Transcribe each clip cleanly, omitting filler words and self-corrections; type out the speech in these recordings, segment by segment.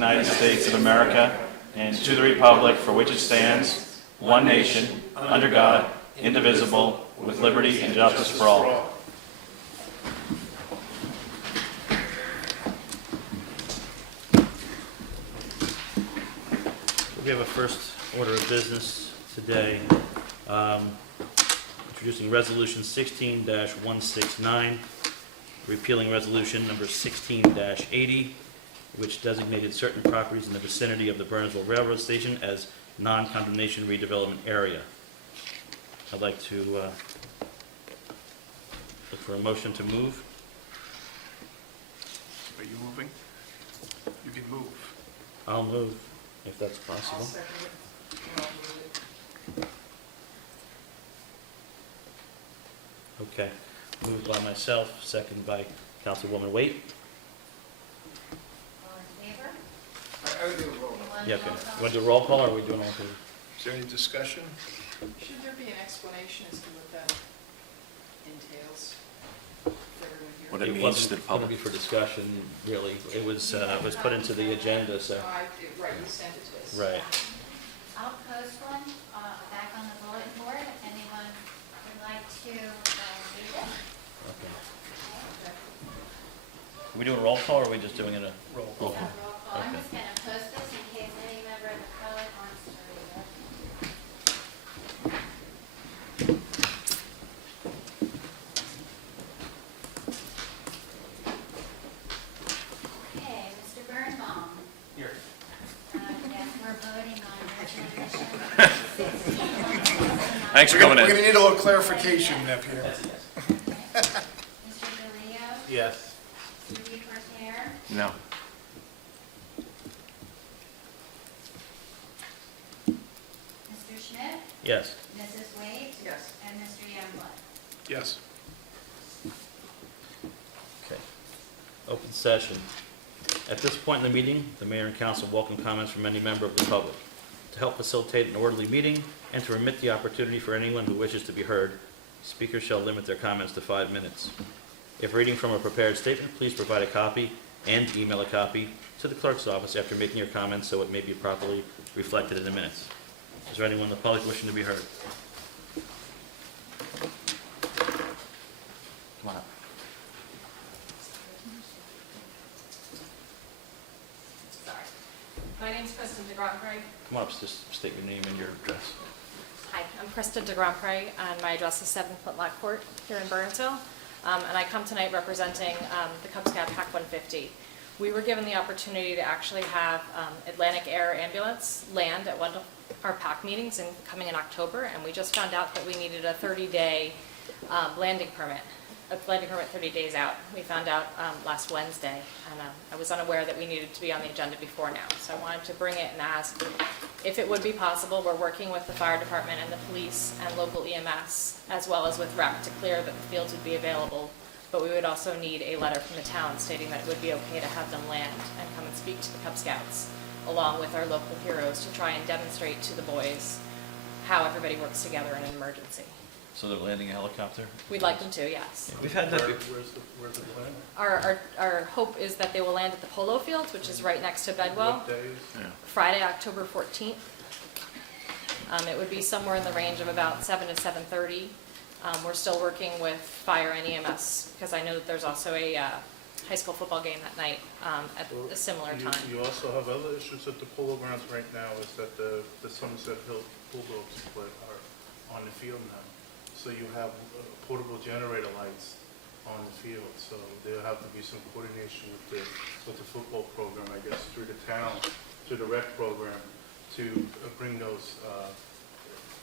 United States of America and to the republic for which it stands, one nation, under God, indivisible, with liberty and justice for all. We have a first order of business today, introducing Resolution 16-169, repealing Resolution number 16-80, which designated certain properties in the vicinity of the Bernardsville Railroad Station as non-condemnation redevelopment area. I'd like to look for a motion to move. Are you moving? You can move. I'll move, if that's possible. Okay, moved by myself, second by Councilwoman Waite. All in favor? I would do a roll. Yeah, okay. Want to do a roll call, or are we doing all three? Is there any discussion? Should there be an explanation as to what that entails? For everyone here? What it means wasn't to the gonna public. be for discussion, really. It was put into the agenda, so. No, right, you sent it to us. Right. I'll post one back on the bulletin board if anyone would like to read it. Okay. Okay. Are we doing a roll call, or are we just doing it a? Roll So call. roll call. I'm Okay. just going to post this in case any member of the public wants to read it. Okay, Mr. Birnbaum. Here. Yes, we're voting on resolution 16. Thanks for We're coming going to in. need a little clarification up here. Mr. DeLeo, Yes. Mr. DePorter, No. Mr. Schmidt, Yes. Mrs. Wade, Yes. and Mr. Youngblood. Yes. Okay. Open session. At this point in the meeting, the mayor and council welcome comments from any member of the public. To help facilitate an orderly meeting and to permit the opportunity for anyone who wishes to be heard, speakers shall limit their comments to 5 minutes. If reading from a prepared statement, please provide a copy and email a copy to the clerk's office after making your comments so it may be properly reflected in the minutes. Is there anyone in the public wishing to be heard? Come on up. Sorry. My name's Kristen DeGrandpre. Come on up, just state your name and your address. Hi, I'm Kristen DeGrandpre, and my address is 7 Flintlock Court here in Bernardsville. And I come tonight representing the Cub Scout PAC 150. We were given the opportunity to actually have Atlantic Air Ambulance land at one of our PAC meetings coming in October, and we just found out that we needed a 30-day landing permit. A landing permit 30 days out. We found out last Wednesday, and I was unaware that we needed to be on the agenda before now. So I wanted to bring it and ask if it would be possible. We're working with the fire department and the police and local EMS, as well as with REC, to clear that the fields would be available. But we would also need a letter from the town stating that it would be okay to have them land and come and speak to the Cub Scouts, along with our local heroes, to try and demonstrate to the boys how everybody works together in an emergency. So they're landing a helicopter? We'd like them to, yes. We've had that. Where's the plan? Our hope is that they will land at the polo fields, which is right next to Bedwell, What days? Friday, October 14th. It would be somewhere in the range of about 7 to 7:30. We're still working with fire and EMS, because I know that there's also a high school football game that night at a similar time. You also have other issues at the polo grounds right now, is that the Somerset Hill Bulldogs are on the field now. So you have portable generator lights on the field, so there'll have to be some coordination with the football program, I guess, through the town, through the rec program, to bring those,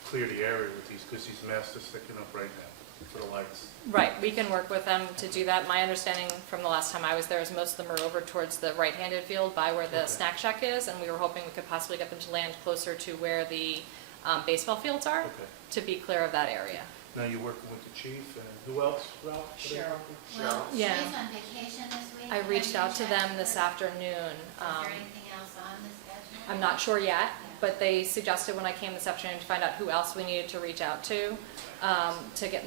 clear the area with these, because these masts are sticking up right now for the lights. Right, we can work with them to do that. My understanding from the last time I was there is most of them are over towards the right-handed field by where the snack shack is, and we were hoping we could possibly get them to land closer to where the baseball fields are, Okay. to be clear of that area. Now you're working with the chief, and who else, Ralph? Cheryl. Well, she's Yeah. on vacation this week. I reached out to them this Is afternoon. there anything else on the schedule? I'm not sure yet, but they suggested when I came this afternoon to find out who else we needed to reach out to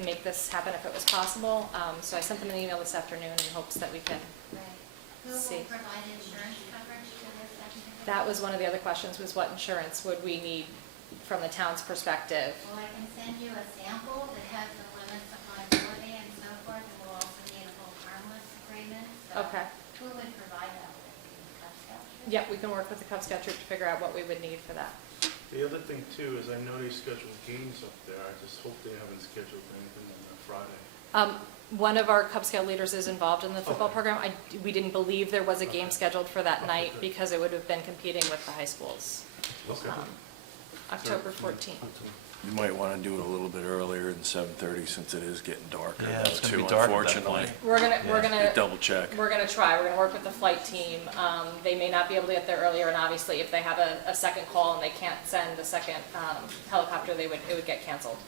make this happen if it was possible. So I sent them an email this afternoon in hopes that we could. Right. Who will See. provide insurance coverage for this activity? That was one of the other questions, was what insurance would we need from the town's perspective? Well, I can send you a sample that has the limits of liability and so forth, and we'll also need a whole harmless agreement. So Okay. who would provide that with the Cub Scout troop? Yep, we can work with the Cub Scout troop to figure out what we would need for that. The other thing too is I know they schedule games up there. I just hope they haven't scheduled anything on a Friday. One of our Cub Scout leaders is involved in the football Okay. program. We didn't believe there was a game Okay. scheduled for that Okay, night good. because it would have been competing with the high schools. Okay. October 14th. You might want to do it a little bit earlier than 7:30 since it is getting darker Yeah, now it's gonna too, be dark at that unfortunately. point. We're Yeah. gonna Double check. We're gonna try, we're gonna work with the flight team. They may not be able to get there earlier, and obviously if they have a second call and they can't send a second helicopter, it would get canceled.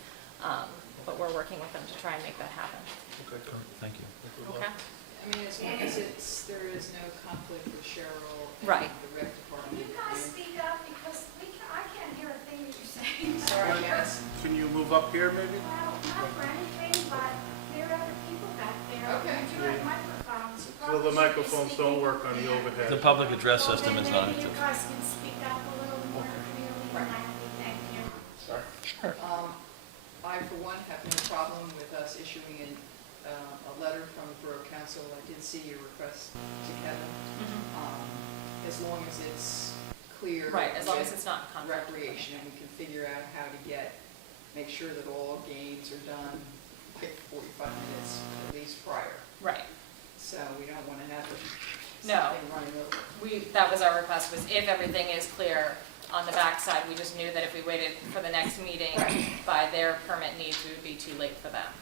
But we're working with them to try and make that happen. Okay, good. Thank you. Good luck. Okay? I mean, as long as there is no conflict with Cheryl and Right. the rec department. You guys speak up because I can't hear a thing that you're saying. Sorry, yes. Can you move up here maybe? Well, not for anything, but there are other people back there. Okay. And you have microphones. You So probably the should be microphones don't speaking work on the up. overhead. The public address Well, system then is not maybe you active. guys can speak up a little more clearly than I do. Thank you. I, for one, have no problem with us issuing a letter from the Borough Council. I did see your request to Kevin, as long as it's clear. Right, as long as with it's not in conflict. recreation, and we can figure out how to make sure that all games are done like 45 minutes at least prior. Right. So we don't want to have No. something running over. That was our request, was if everything is clear on the backside, we just knew that if we waited for the next meeting by their permit needs, we would be too late for them.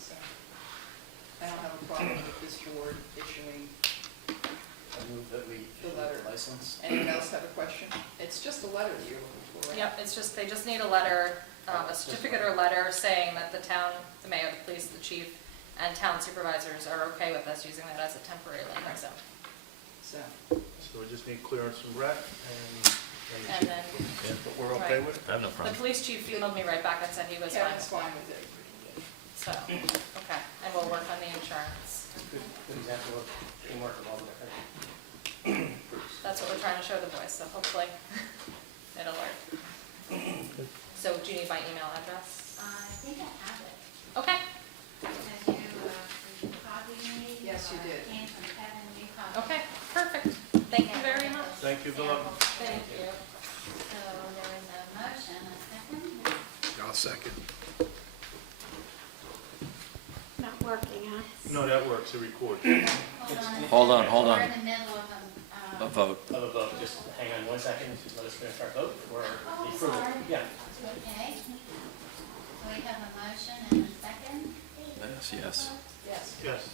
So I don't have a problem with this board issuing. I move that we The issue letter. the license. Anyone else have a question? It's just a letter that you're looking for, right? Yep, they just need a letter, a certificate or letter saying that the town, the mayor, the police, the chief, and town supervisors are okay with us using that as a temporary liquor zone. So, So we just need clearance from rec And then, but we're okay Right. with it? I have no the problem. police chief emailed me right back and said he was fine. Kevin's fine with it. So, okay, and we'll work on the insurance. Good example of teamwork of all the different groups. That's what we're trying to show the boys, so hopefully it'll work. So do you need my email address? I think I have it. Okay, Did you copy me? Yes, you did. Came from Kevin, you copied. okay, perfect. Thank you very much. Thank you, good luck. Thank you. So there is a motion, a second. I'll second. Not working, huh? No, that works, it records. Hold on, hold on. We're in the middle of A vote. Of a vote, just hang on 1 second, just let us finish our vote for Oh, the approval. sorry. Yeah. Okay. So we have a motion and a second. Yes, yes. Yes. Yes.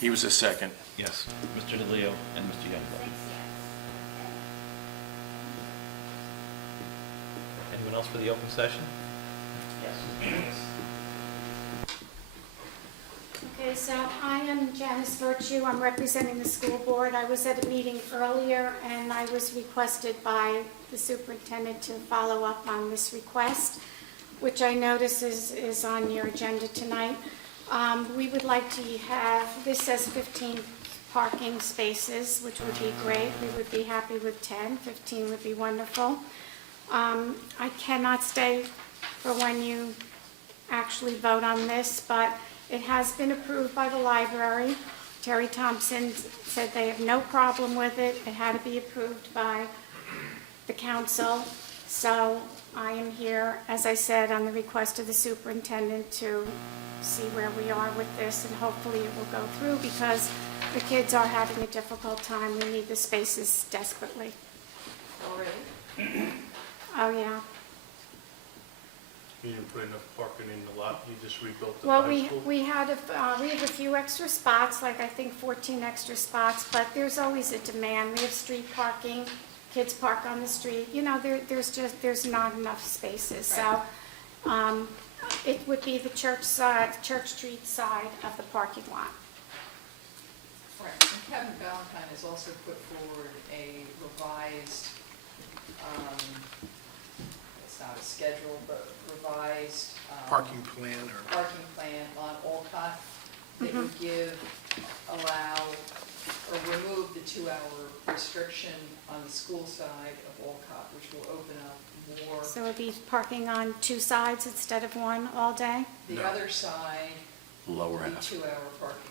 He was a second. Yes. Mr. DeLeo and Mr. Youngblood. 6 yes. Anyone else for the open session? Yes. Okay, so I am Janice Virtue. I'm representing the school board. I was at a meeting earlier, and I was requested by the superintendent to follow up on this request, which I notice is on your agenda tonight. We would like to have, this says 15 parking spaces, which would be great. We would be happy with 10. 15 would be wonderful. I cannot stay for when you actually vote on this, but it has been approved by the library. Terry Thompson said they have no problem with it. It had to be approved by the council. So I am here, as I said, on the request of the superintendent to see where we are with this, and hopefully it will go through because the kids are having a difficult time. We need the spaces desperately. Already? Oh, yeah. You didn't put enough parking in the lot, you just rebuilt the Well, high school? we have a few extra spots, like I think 14 extra spots, but there's always a demand. We have street parking, kids park on the street, there's not enough spaces. So it would be the Church Street side of the parking lot. Right. And Kevin Valentine has also put forward a revised, it's not a schedule, but revised. Parking plan or? Parking plan on Olcott that would allow or remove the 2-hour restriction on the school side of Olcott, which will open up more. So it'd be parking on two sides instead of one all day? The other side Lower will be half. 2-hour parking.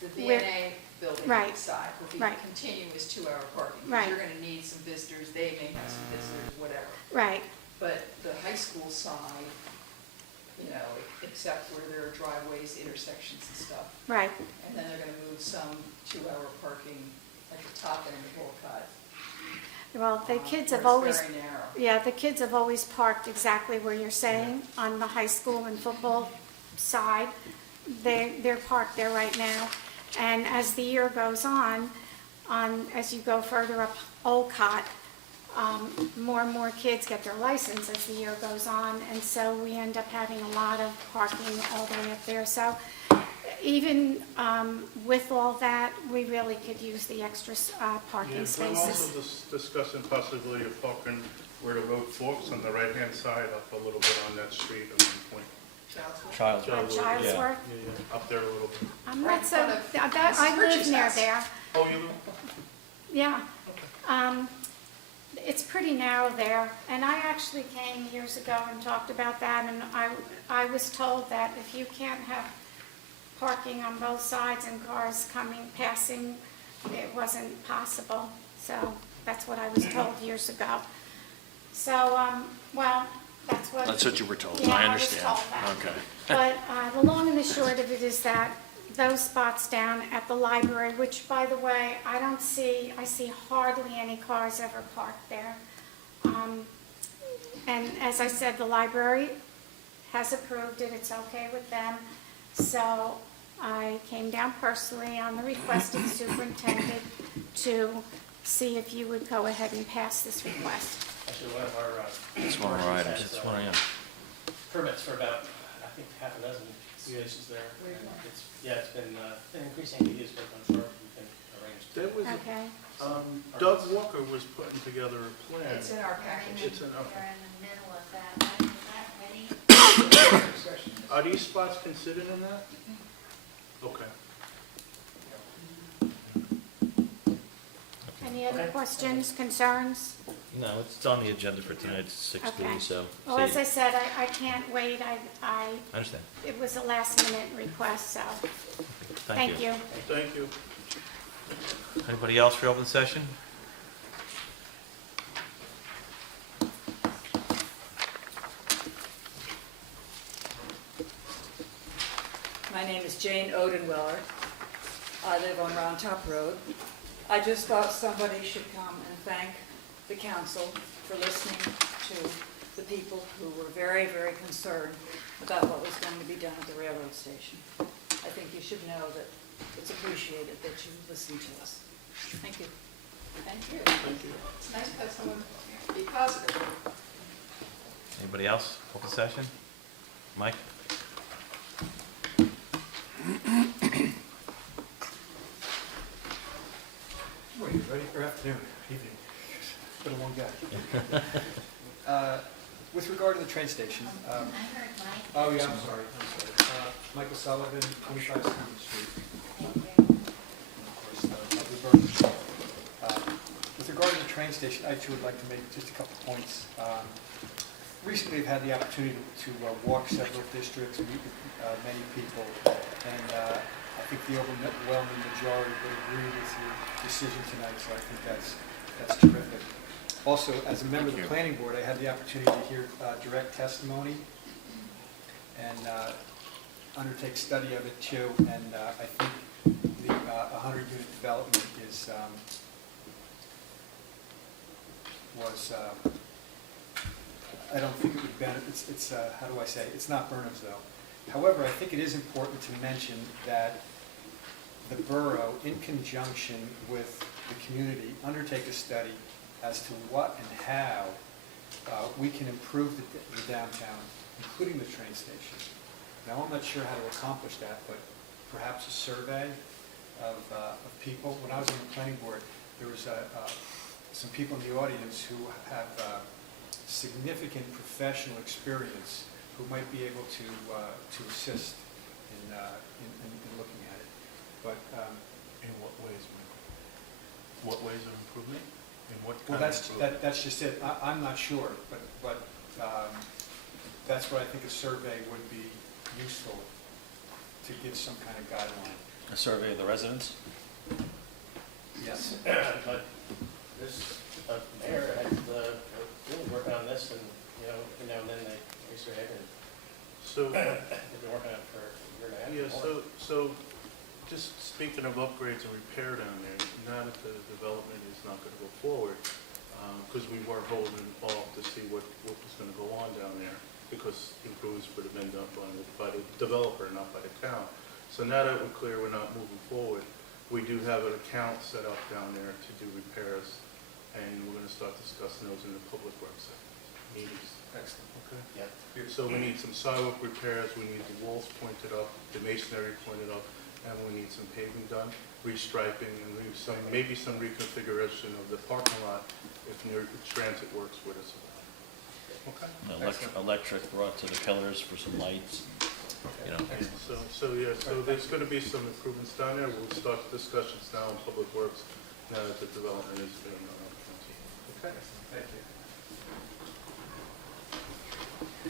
The Where- VNA building Right. side will be Right. continuous 2-hour parking. Because Right. you're gonna need some visitors, they may have some visitors, whatever. Right, But the high school side, you know, except where there are driveways, intersections and stuff. right. And then they're gonna move some 2-hour parking at the top end of Wolcott. Well, the kids where have always, It's very narrow. yeah, the kids have always parked exactly where you're saying, on the high school and football side. They're parked there right now. And as the year goes on, as you go further up Olcott, more and more kids get their license as the year goes on, and so we end up having a lot of parking all the way up there. So even with all that, we really could use the extra parking We're spaces. also discussing possibility of parking where the road forks on the right-hand side up a little bit on that street at one point. Child. On Childsworth. Up there a little bit. I'm Right not in so, front of I Mrs. live Rich's near house. there, Oh, you, yeah. It's pretty narrow there, and I actually came years ago and talked about that, and I was told that if you can't have parking on both sides and cars passing, it wasn't possible. So that's what I was told years ago. So, well, that's what. That's what you were told, Yeah, I I was understand. told that. Okay. But the long and the short of it is that those spots down at the library, which, by the way, I see hardly any cars ever parked there. And as I said, the library has approved it, it's okay with them. So I came down personally on the request of the superintendent to see if you would go ahead and pass this request. Actually, one of our. That's one of our items. has, That's one I am. Permits for about, I think, half a dozen spaces there. And it's been increasing use based on charge we can arrange. there was, Okay, Doug Walker was putting together a plan. It's in our package. It's in, They're in the middle of that. Is that ready? are these spots considered in that? Okay. any other Okay. questions, concerns? No, it's on the agenda for tonight, it's 6:30, Okay. so. Well, as I said, I can't wait, I understand. it was a last minute request, so, thank you. Thank you. Anybody else for open session? My name is Jane Odenweller. I live on Round Top Road. I just thought somebody should come and thank the council for listening to the people who were very, very concerned about what was going to be done at the railroad station. I think you should know that it's appreciated that you listened to us. Thank you. Thank you. It's nice to have someone be positive. Anybody else, open session? Mike? Morning, everybody, or afternoon, evening. Been a long day. With regard to the train station, I heard Mike. oh yeah, I'm sorry. Michael Sullivan, 25 Stevens Street. Thank you. And of course, Dudley Bernardsville. With regard to the train station, I too would like to make just a couple points. Recently, I've had the opportunity to walk several districts, meet with many people, and I think the overwhelming majority would agree with your decision tonight, so I think that's terrific. Also, as a member of the planning board, I had the opportunity to hear direct testimony and undertake study of it too, and I think the 100-unit development is I don't think it would benefit, it's how do I say, it's not Bernardsville. However, I think it is important to mention that the borough, in conjunction with the community, undertake a study as to what and how we can improve the downtown, including the train station. Now, I'm not sure how to accomplish that, but perhaps a survey of people. When I was on the planning board, there was some people in the audience who have significant professional experience who might be able to assist in looking at it. But, In what ways, Michael? What ways of improvement? In what well, kind of improvement? that's just it. I'm not sure, but that's what I think a survey would be useful to give some kind of guideline. A survey of the residents? Yes. But this, mayor has really working on this, and, every now and then they raise their head, and So, they've been working on it for a year and a half. yeah, or more. so just speaking of upgrades and repair down there, now that the development is not gonna go forward, because we were holding off to see what was gonna go on down there, because improvements would have been done by the developer, not by the town. So now that we're clear we're not moving forward, we do have an account set up down there to do repairs, and we're gonna start discussing those in the public works meetings. Excellent. Okay? Yeah. So we need some sidewalk repairs, we need the walls pointed up, the masonry pointed up, and we need some paving done, restriping, and maybe some reconfiguration of the parking lot if near transit works with us. Okay? Electric brought to the pillars for some lights, So there's gonna be some improvements down there. We'll start discussions now in public works, now that the development is being okay? Thank you.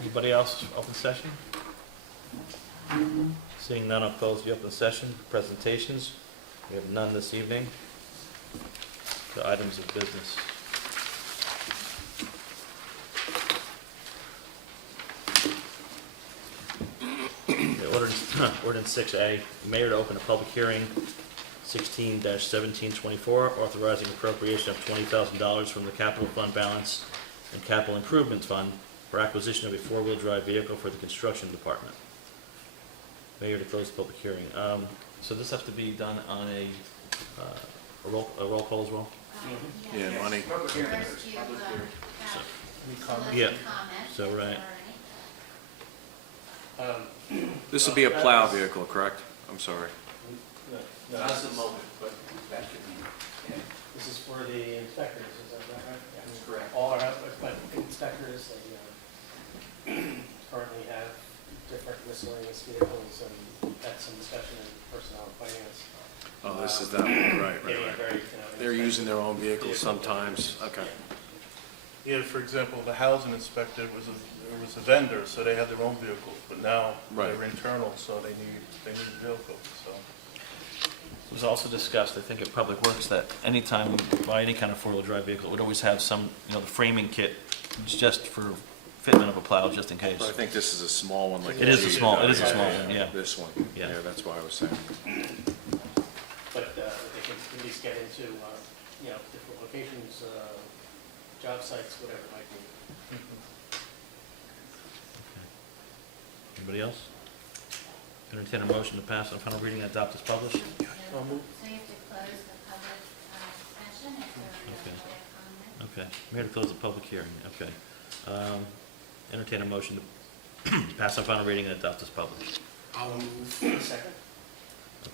Anybody else, open session? Seeing none, I'll close the open session. Presentations, we have none this evening. The items of business. Okay, Ordinance 6A, mayor to open a public hearing, 16-1724, authorizing appropriation of $20,000 from the capital fund balance and capital improvement fund for acquisition of a four-wheel drive vehicle for the construction department. Mayor to close the public hearing. So this has to be done on a roll call as well? Yeah, money. First, you have solicit Yeah. comments. So, right. This would be a plow vehicle, correct? I'm sorry. No, not at the moment, but that should be. This is for the inspectors, is that right? Yeah, that's correct. All our inspectors, they currently have different miscellaneous vehicles, and we've had some discussion in personnel and finance. Oh, this is that one, right. Getting a very, They're using their own vehicles sometimes, okay. Yeah, for example, the housing inspector was a vendor, so they had their own vehicles, but now Right. they're internal, so they need vehicles, so. It was also discussed, I think, at Public Works, that anytime we buy any kind of four-wheel drive vehicle, it would always have some, the framing kit, just for fitment of a plow, just in case. But I think this is a small one, like. It is a small one, Yeah, this one. Yeah. Yeah, that's why I was saying. But they can at least get into, different locations, job sites, whatever it might be. Anybody else? Entertain a motion to pass on final reading and adopt as published. So you have to close the public session if there are no Okay. other comments. Okay, mayor to close the public hearing, okay. Entertain a motion to pass on final reading and adopt as published. I'll move. Second?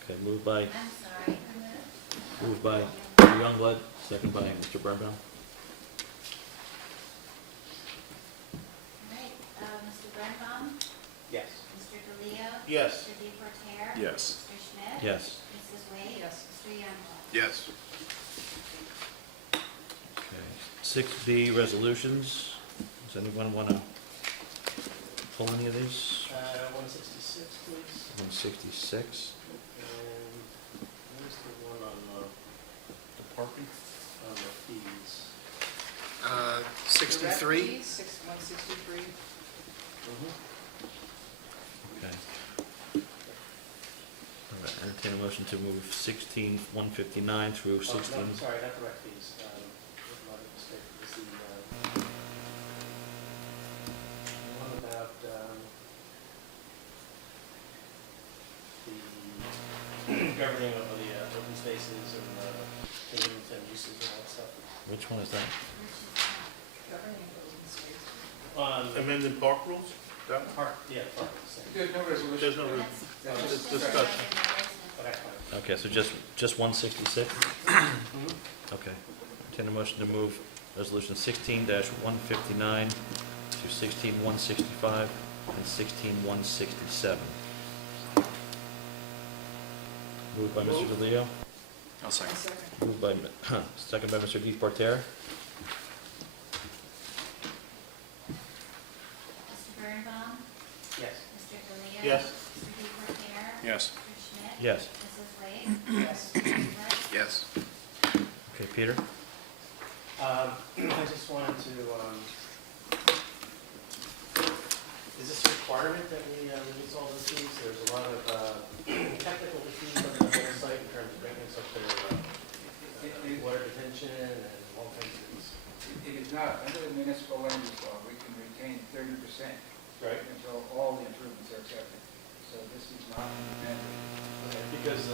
Okay, moved by I'm sorry, who moved? Mr. Youngblood, second by Mr. Birnbaum. All right, Mr. Birnbaum, Yes. Mr. DeLeo. Yes. Mr. DePorter. Yes. Mr. Schmidt. Yes. Mrs. Wade. Yes. Mr. Youngblood. Yes. Okay. 6B, resolutions. Does anyone want to pull any of these? 166, please. 166. And where's the one on The parking? the fees? 63? 163. Okay. All right, entertain a motion to move 16159 through 16. Oh, no, sorry, not the rec fees. My mistake. It's the one about the governing of the open spaces and themes and uses and all that stuff. Which one is that? Governing open space. On Amended park rules? That one? park, yeah, park. same. There's no resolution. There's no, That's it's just discussion. Okay, fine. Okay, so just 166? Okay. Entertain a motion to move resolution 16-159 to 16-165 and 16-167. Moved by Mr. DeLeo, I'll second. moved by, second by Mr. DePorter. Mr. Birnbaum, Yes. Mr. DeLeo. Yes. Mr. DePorter. Yes. Mr. Schmidt. Yes. Mrs. Wade. Yes. Mr. Wright. Yes. Okay, Peter? I just wanted to, is this a requirement that we release all those fees? There's a lot of technical issues on the website in terms of making such a water detention and all kinds of things. It is not, under the municipal land use law, we can retain 30% Right. until all the improvements are accepted. So this is not mandatory. Because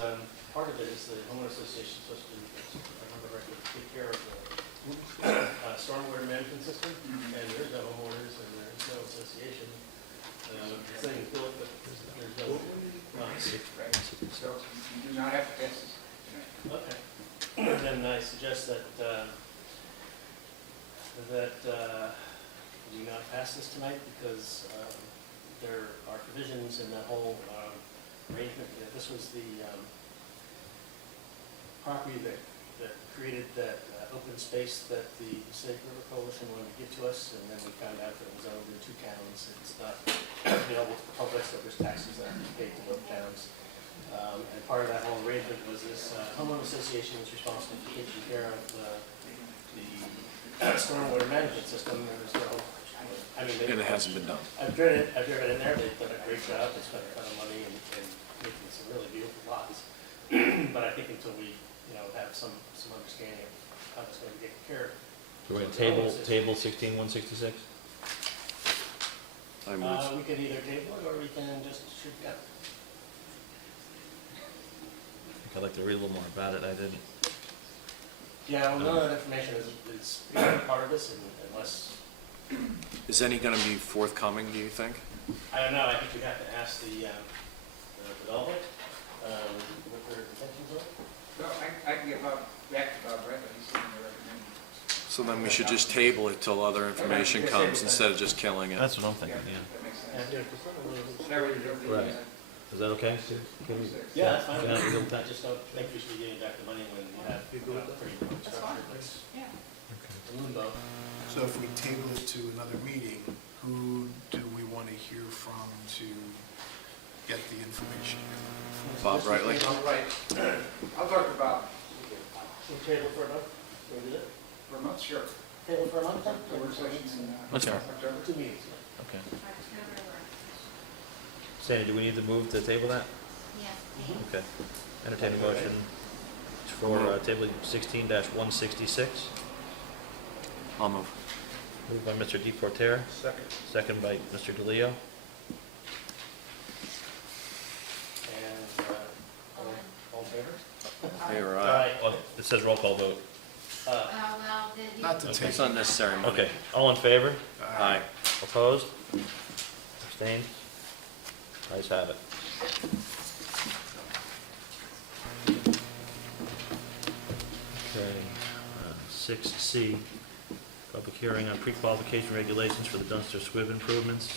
part of it is the homeowner association is supposed to, if I remember correctly, take care of the stormwater management system, and there's no homeowners and there's no association. The thing is built, but there's no. Right. So you do not have to pass this tonight. Okay. Then I suggest that we not pass this tonight because there are provisions in that whole arrangement. This was the property that created that open space that the Snake River Coalition wanted to give to us, and then we found out that it was owned in 2 towns. It's not available to the public, so there's taxes that have to be paid to both towns. And part of that whole arrangement was this homeowner association was responsible for taking care of the stormwater management system. There was no, I mean, And it hasn't been done. I've driven in there. They've done a great job. They spent a ton of money and making some really beautiful lots. But I think until we, have some understanding of how it's going to get care of. So we're going to table 16166? I move. We can either table it or we can just shoot it down. I'd like to read a little more about it. I didn't. Yeah, well, none of that information is part of this unless, Is any going to be forthcoming, do you think? I don't know, I think we have to ask the developer what their intentions are. Well, I can get back to Bob Brett, but he's sitting there recommending. So then we should just table it till other information comes instead of just killing it. That's what I'm thinking, yeah. That makes Yeah, sense. because some of those- Now we do the, Right. Is that okay? Can we- Yeah, that's fine. Can I do that? I just don't think we should be getting back the money when we have pretty good That's structure fine. that's Yeah. in limbo. So if we table it to another meeting, who do we want to hear from to get the information? Bob Riley? right. I'll talk to Bob Can we table for a month? Can we do that? for a month, sure. Table for a month then? The work session in Okay. October. 2 meetings. Okay. October work. Sandy, do we need to move to table that? Yes, please. Okay. Entertain a motion for table 16-166. I'll move. Moved by Mr. DePorter, Second. second by Mr. DeLeo. And all in favor? Hey, or Aye. Oh, it says roll call vote. Well, did you? Not to Okay. take. It's unnecessary money. Okay, all in favor? Aye. Opposed? Abstained? Ayes have it. Okay, 6C, public hearing on pre-qualification regulations for the dumpster squib improvements.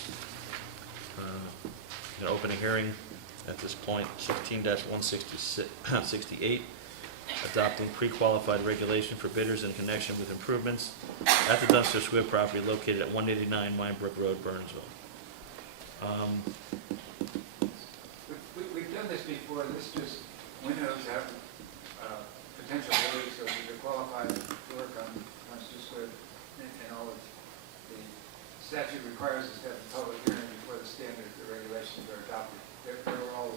Going to open a hearing at this point, 16-168, adopting pre-qualified regulation for bidders in connection with improvements at the dumpster squib property located at 189 Minebrook Road, Bernardsville. We've done this before. This just windows have potential ways of either qualified work on Dunster Square and all of the statute requires us to have a public hearing before the standards, the regulations are adopted. They're all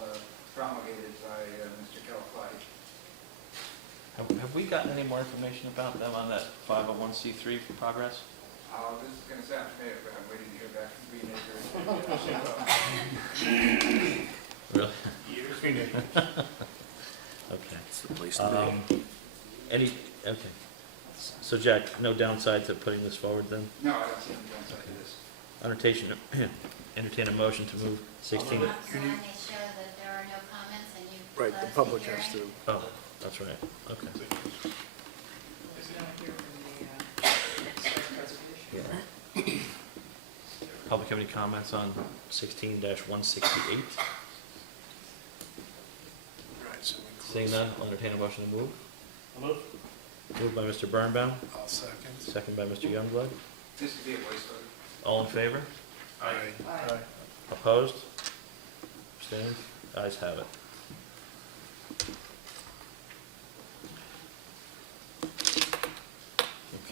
promulgated by Mr. Calafati. Have we gotten any more information about them on that 501c3 progress? This is going to sound familiar, but I'm waiting to hear back from Green Acre. Really? Green Acre. Okay. It's the place to be. Okay. So Jack, no downside to putting this forward then? No, I don't see any downside to this. Entertain a motion to move 16. So when they show that there are no comments and you Right, the close public hearing? has to. Oh, that's right. Okay. There's no here from the site preservation. Public have any comments on 16-168? Right, so we close Seeing none, I'll entertain a motion to move. I'll move. Moved by Mr. Birnbaum, I'll second. second by Mr. Youngblood. This could be a voice vote. All in favor? Aye. Aye. Opposed? Abstained? Ayes have it.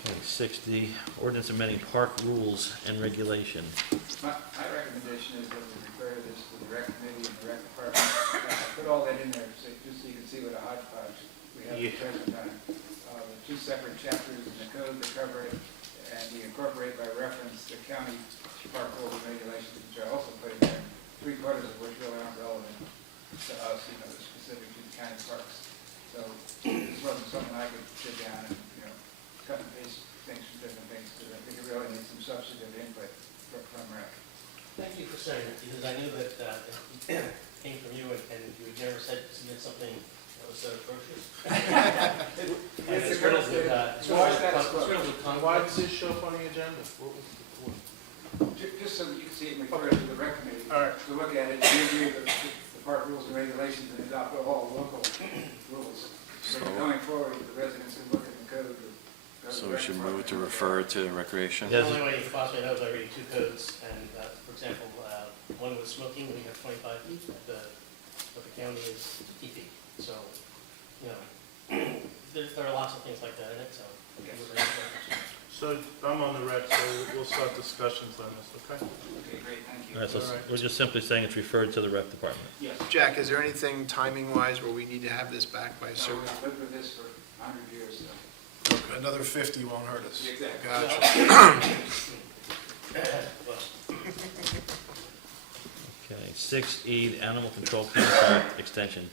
Okay, 6D, ordinance amending park rules and regulation. My recommendation is that we refer this to the rec committee and the rec department. I put all that in there, so just so you can see what a hodgepodge we have at the present time. The two separate chapters in the code that cover it, and we incorporate by reference the county park rules and regulations, which I also put in there, 3/4 of which really aren't relevant to us, they're specific to the county parks. So this wasn't something I could sit down and, cut and paste things from different things, because I think it really needs some substantive input from rec. Thank you for saying it, because I knew that it came from you, and you had never said submit something that was so atrocious. And it's riddled with, Why did this show up on the agenda? What was the point? Just so that you can see it and refer to the rec committee. All right. To look at it, you agree with the park rules and regulations and adopt all local rules. So going forward, the residents can look at the code. So we should move to refer to recreation? The only way you could possibly know is by reading two codes, and for example, one was smoking, we have 25 feet, but the county is 50 feet. So, there are lots of things like that in it, so. So I'm on the rec, so we'll start discussions on this, okay? Okay, great, thank you. All right, so All right. we're just simply saying it's referred to the rec department. Yes. Jack, is there anything timing-wise where we need to have this back by a So certain? we've lived with this for 100 years, so. Another 50 won't hurt us. Exactly. Gotcha. Okay, 6E, the animal control contract extension.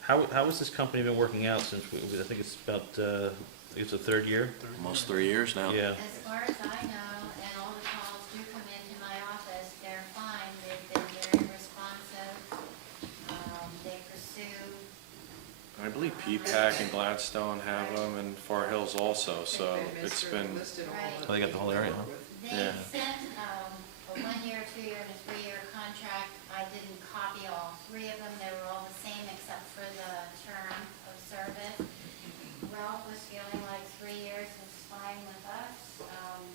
How has this company been working out since, I think it's about, I think it's the third year? Almost 3 years now. Yeah. As far as I know, and all the calls do come into my office, they're fine. They've been very responsive. They pursue. I believe P-PAC and Gladstone have them, and Far Hills also, so it's been, Oh, they got the whole area, huh? They Yeah. sent a 1-year, 2-year, and a 3-year contract. I didn't copy all 3 of them. They were all the same except for the term of service. Ralph was feeling like 3 years is fine with us,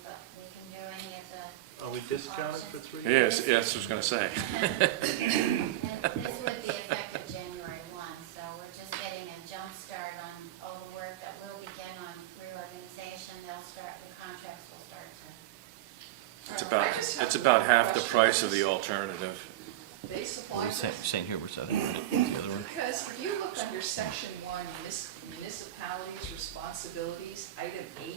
but we can do any of the. Are we discounted for 3 years? yes, yes, I was gonna say. And this would be effective January 1, so we're just getting a jump start on all the work that will begin on reorganization. They'll start, the contracts will start to. It's about half the price of the alternative. They supply this. St. Hubert's, I think, right? The other one. Because if you look under section 1, municipalities' responsibilities, item 8,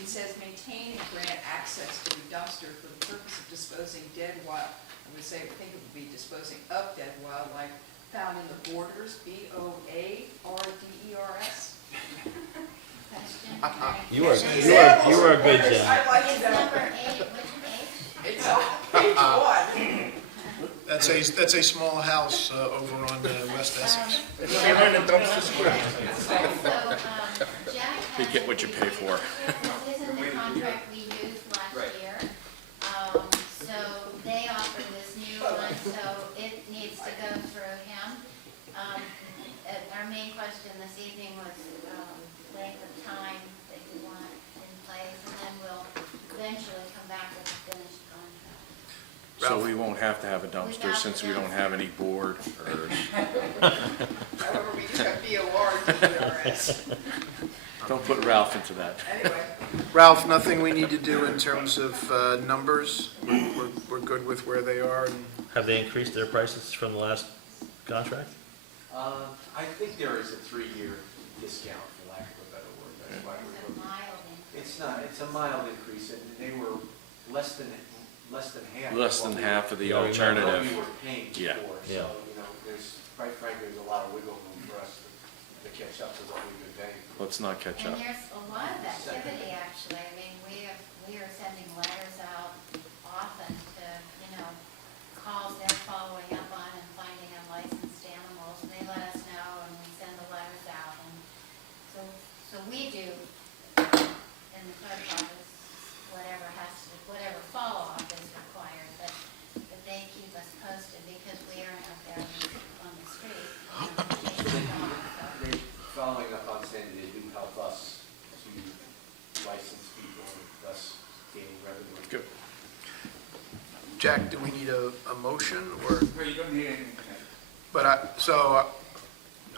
it says maintain and grant access to the dumpster for the purpose of disposing dead wild, I would say, I think it would be disposing of dead wildlife found in the borders, BOARDERS. Question. You are a good Jen. I'd like to It's know. number 8, which page? It's on page 1. That's a small house over on West Essex. Behind the dumpster square. So, Jack You has. get what you pay for. This isn't the contract we used last Right. year. So they offered this new one, so it needs to go through him. Our main question this evening was length of time that you want in place, and then we'll eventually come back with a finished contract. So we won't have to have a dumpster since we don't have any board or, However, we do have BORDERS. don't put Ralph into that. Anyway, Ralph, nothing we need to do in terms of numbers? We're good with where they are? And Have they increased their prices from the last contract? I think there is a 3-year discount, for lack of a better word. That's why It's we're a looking. mild increase. It's not, it's a mild increase, and they were less than half. Less than half of the Yeah, we know. What alternative. we were paying Yeah. before, Yeah. so, there's, quite frankly, there's a lot of wiggle room for us to catch up to what we've been paying. Let's not catch And up. there's a lot of activity, actually. I mean, we are sending letters out often to, calls they're following up on and finding unlicensed animals. And they let us know, and we send the letters out. And so we do, in the clerk's office, whatever follow-up is required. But they keep us posted because we aren't up there on the street. Chasing dogs. Jack, do we need a motion, or, No, you don't need anything tonight.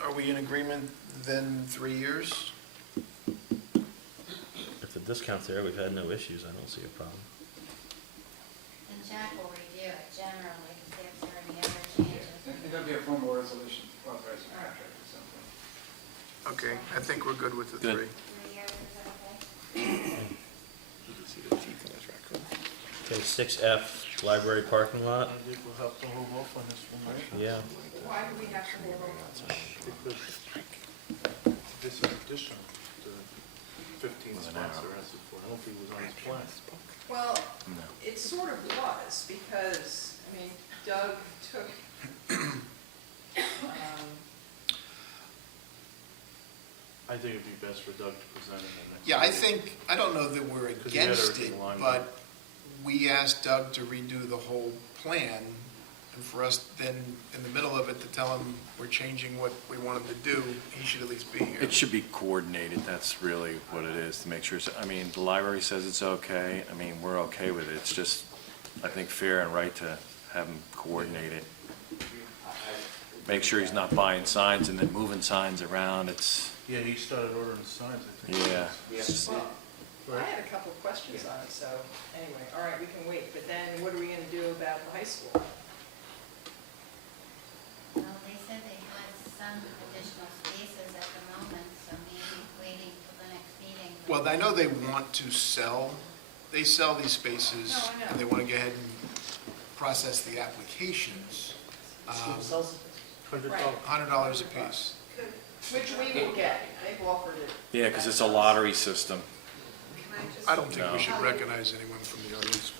are we in agreement then 3 years? If the discount's there, we've had no issues, I don't see a problem. And Jack will review it generally to see if there are any other changes. There'll be a formal resolution authorizing the contract at some point. Okay, I think we're good with the Good. 3. 3 years, is that okay? Okay, 6F, library parking lot. I think we'll have to hold off on this one, right? Yeah. Why do we have to hold on? Because this is additional to 15 spots they're asking for. I don't think it was on his plan. Well, it sort of was, because, I mean, Doug took, I think it'd be best for Doug to present it in the next. Yeah, I meeting. think, I don't know that we're Because he had against it, everything lined but up. we asked Doug to redo the whole plan, and for us then, in the middle of it, to tell him we're changing what we want him to do, he should at least be here. It should be coordinated, that's really what it is, to make sure, I mean, the library says it's okay, I mean, we're okay with it, it's just, I think, fair and right to have him coordinate it. Make sure he's not buying signs and then moving signs around, it's, Yeah, he started ordering signs, I think. yeah. well, I had a couple of questions on it, so, anyway, all right, we can wait, but then what are we gonna do about the high school? Well, they said they had some additional spaces at the moment, so maybe waiting till the next meeting. Well, I know they want to sell, they sell these spaces, No, I know. and they want to go ahead and process the applications. School sells it. $100 a piece. Which we will get, they've offered it. Yeah, because it's a lottery system. I don't think No. we should recognize anyone from the audience.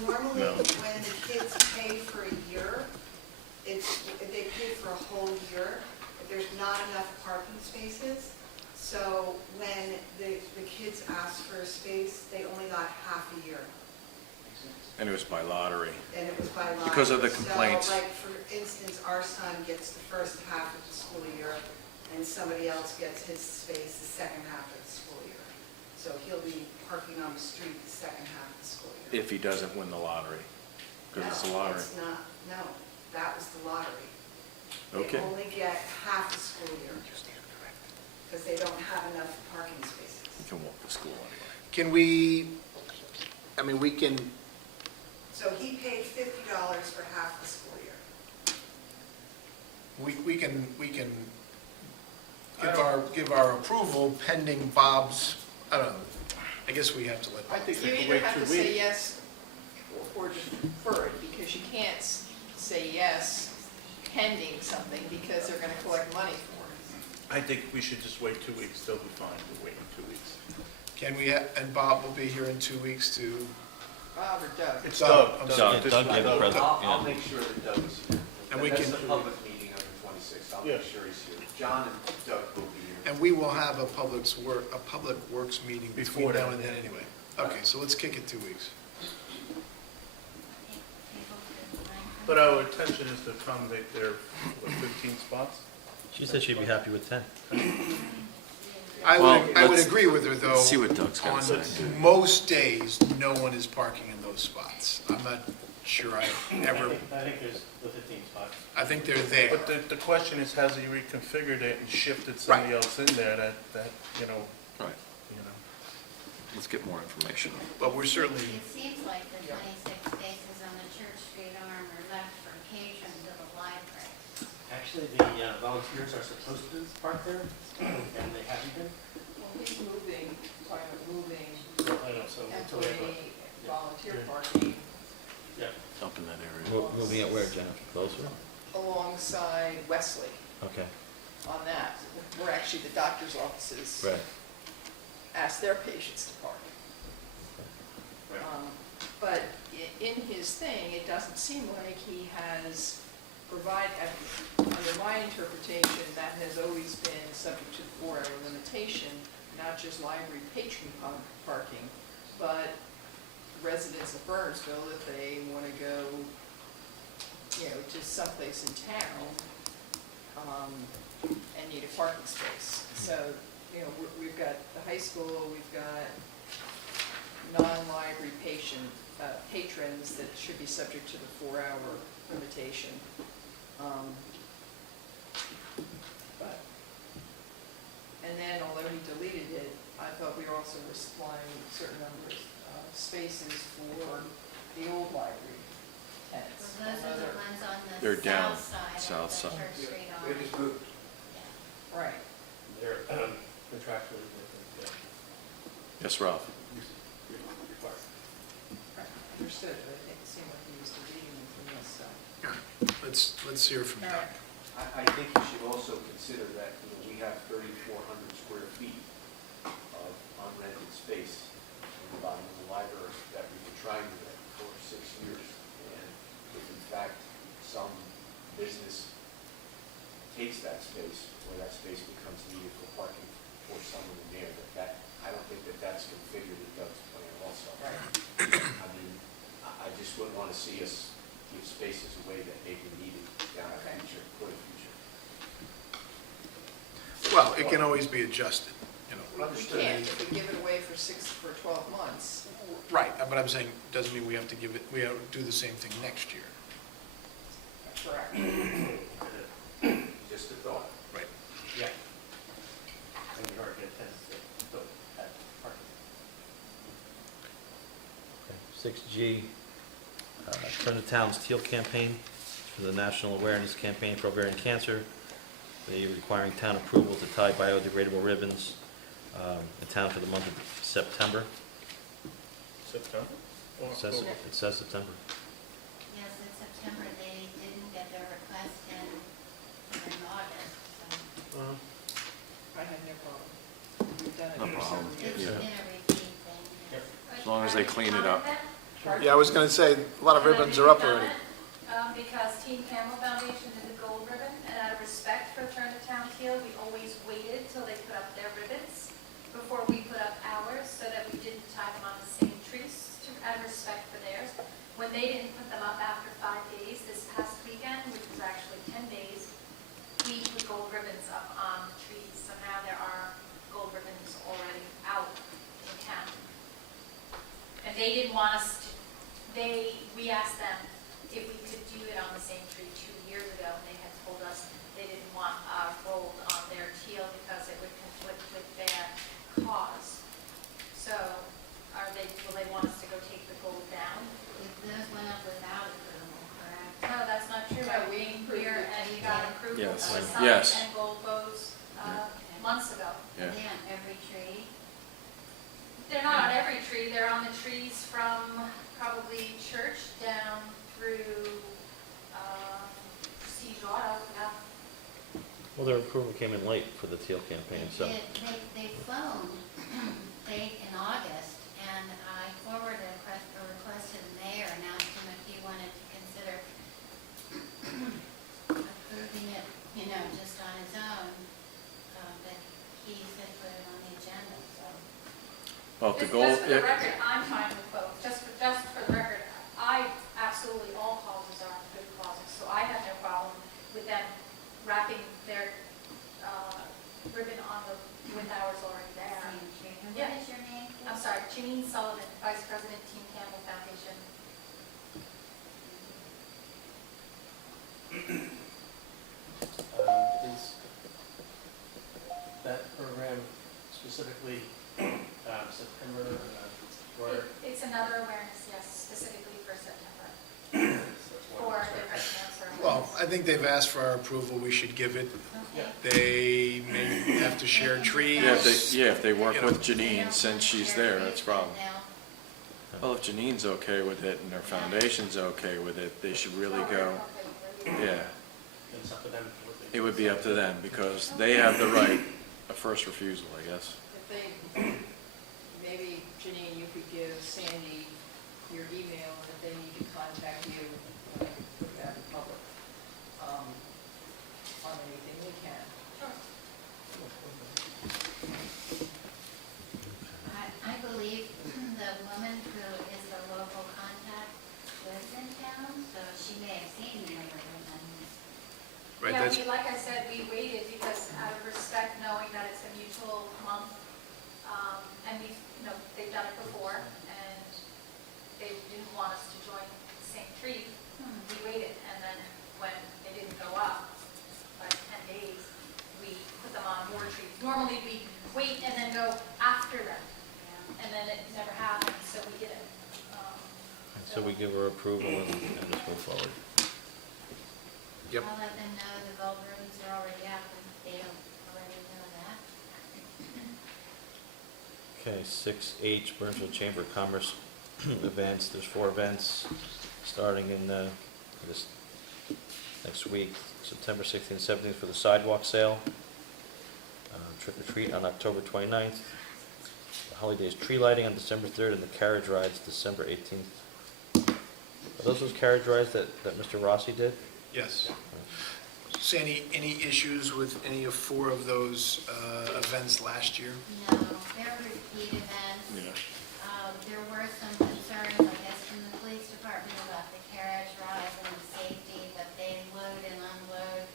Normally, No. when the kids pay for a year, they pay for a whole year, but there's not enough parking spaces. So when the kids asked for a space, they only got half a year, And it was by lottery. and it was by lottery. Because of the complaints. So, like, for instance, our son gets the first half of the school year, and somebody else gets his space the second half of the school year. So he'll be parking on the street the second half of the school year. If he doesn't win the lottery, because it's a No, lottery. it's not, no, that was the lottery. Okay. They only get half the school year, because they don't have enough parking spaces. You can walk to school anyway. Can we, I mean, we can, So he paid $50 for half the school year. we can give our approval pending Bob's, I don't know, I guess we have to let. I think You they could either wait have 2 to say weeks. yes or defer it, because you can't say yes pending something, because they're gonna collect money for it. I think we should just wait 2 weeks, they'll be fine, we'll wait 2 weeks. Can we, and Bob will be here in 2 weeks to, Bob or Doug? It's Doug, Doug. I'm Doug, sorry. this Doug is gave the Doug. pres- I'll yeah. make sure that Doug is here. And we That's can- the public meeting on the 26th, I'll Yeah. make sure he's here. John and Doug will be here. and we will have a public works meeting between Before now that. and then anyway. Okay, so let's kick it 2 weeks. But our intention is to accommodate their, 15 spots? She said she'd be happy with 10. I Well, would let's- agree with her, though. let's see what Doug's got to On say. most days, no one is parking in those spots. I'm not sure I ever, I think there's the 15 spots. I think they're there. But the question is, has he reconfigured it and shifted somebody else in there that, you know, Right, let's get more information. But we're certainly, It seems like the 26 spaces on the Church Street arm are left for occasion to the library. Actually, the volunteers are supposed to park there, and they haven't been. Well, he's moving, talking about moving I know, so until they, employee volunteer parking yeah. Up in that area. Moving it where, Jennifer? Closer? alongside Wesley Okay, on that, where actually the doctor's offices right. ask their patients to park. But in his thing, it doesn't seem like he has provided, under my interpretation, that has always been subject to the 4-hour limitation, not just library patron parking, but residents of Bernardsville, if they want to go, you know, to someplace in town, and need a parking space. So, you know, we've got the high school, we've got non-library patrons that should be subject to the 4-hour limitation. But, and then although he deleted it, I thought we were also supplying a certain number of spaces for the old library tenants. Well, those are the ones on the They're down, south south side side. of the Church Street on. They just moved. Right. They're contractually, Yes, Ralph? required. Right. Understood, but I think it seemed like he was deleting them from this, so. Let's hear from Doug. I think you should also consider that, we have 3,400 square feet of unrented space in the bottom of the library that we've been trying to rent for 6 years. And if in fact some business takes that space, or that space becomes needed for parking for someone in there, I don't think that's configured in Doug's plan also. Right. I mean, I just wouldn't want to see us give spaces away that may be needed down the future, for the future. Well, it can always be adjusted, you know. We Understood. can't, if we give it away for 12 months. Right, but I'm saying, doesn't mean we have to give it, we have to do the same thing next year. Correct. Just a thought. Right. Yeah. And we already get tenants to go at parking. 6G, Turn the Town's Teal campaign for the National Awareness Campaign for Ovarian Cancer. They requiring town approval to tie biodegradable ribbons in town for the month of September. September? It says September. Yes, in September, they didn't get their request in August, so I have no problem. We've done it No for problem. several it's years. been a repeat thing. yes. As long as they clean it up. Yeah, I was gonna say, a lot of ribbons are up already. Because Team Camel Foundation did the gold ribbon, and out of respect for Turn the Town Teal, we always waited till they put up their ribbons before we put up ours, so that we didn't tie them on the same trees, out of respect for theirs. When they didn't put them up after 5 days, this past weekend, which was actually 10 days, we put gold ribbons up on the trees, so now there are gold ribbons already out in town. And they didn't want us to, we asked them if we could do it on the same tree 2 years ago, and they had told us they didn't want gold on their teal because it would conflict with their cause. So, will they want us to go take the gold down? Those went up without approval, correct? No, that's not true. No, I we came approved here it. and we got approval Yes. for Yes. signs and gold bows months ago. Yeah. Are they on every tree? They're not on every tree, they're on the trees from probably Church down through Siege Auto, yeah. Well, their approval came in late for the Teal campaign, so. They phoned late in August, and I forwarded a request to the mayor and asked him if he wanted to consider approving it, just on his own. But he said put it on the agenda, so. Well, if the Just goal, for the record, I'm fine with both. Just for the record, absolutely all causes are good causes, so I have no problem with them wrapping their ribbon on with ours already there. Same tree. And Yeah. what is your name? please? I'm sorry, Janine Sullivan, Vice President, Team Campbell Foundation. Is that program specifically September, or? It's another awareness, yes, specifically for September, for different cancer. Well, I think they've asked for our approval, we should give it. Okay. They may have to share trees. if they work with Janine since she's there, that's a problem. Well, if Janine's okay with it and their foundation's okay with it, they should really go, yeah. It's up to them what they. It would be up to them because they have the right of first refusal, I guess. If they, maybe Janine, you could give Sandy your email, and if they need to contact you, put that in public, on anything we can. I believe the woman who is the local contact lives in town, so she may have seen the ribbon. Right, Yeah, that's, like I said, we waited because out of respect, knowing that it's a mutual month, and they've done it before, and So we give her approval and just go forward. Yep. I'll let them know the gold ribbons are already out, and they don't already know that. Okay, 6H, Burnsville Chamber of Commerce events. There's 4 events starting in this next week, September 16th and 17th for the sidewalk sale, trick or treat on October 29th, the holidays tree lighting on December 3rd, and the carriage rides December 18th. Are those carriage rides that Mr. Rossi did? Yes. Sandy, any issues with any of 4 of those events last year? No, they're repeat events. There were some concerns, I guess, from the police department about the carriage rides and the safety, but they load and unload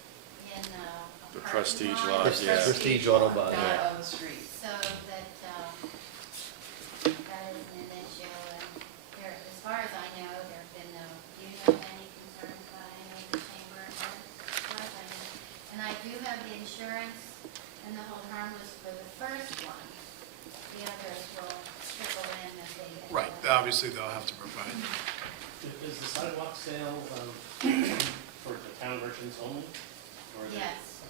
in a The parking Prestige lot. lot, yeah. Prestige Auto Body. Not on the street. So that, that isn't an issue, and there, as far as I know, there have been no, do you know of any concerns about any of the chamber events? As far as I know. And I do have the insurance and the hold harmless for the first one. The others will trickle in as they. Right, obviously they'll have to provide. Is the sidewalk sale for the town merchants only? Or is it- Yes.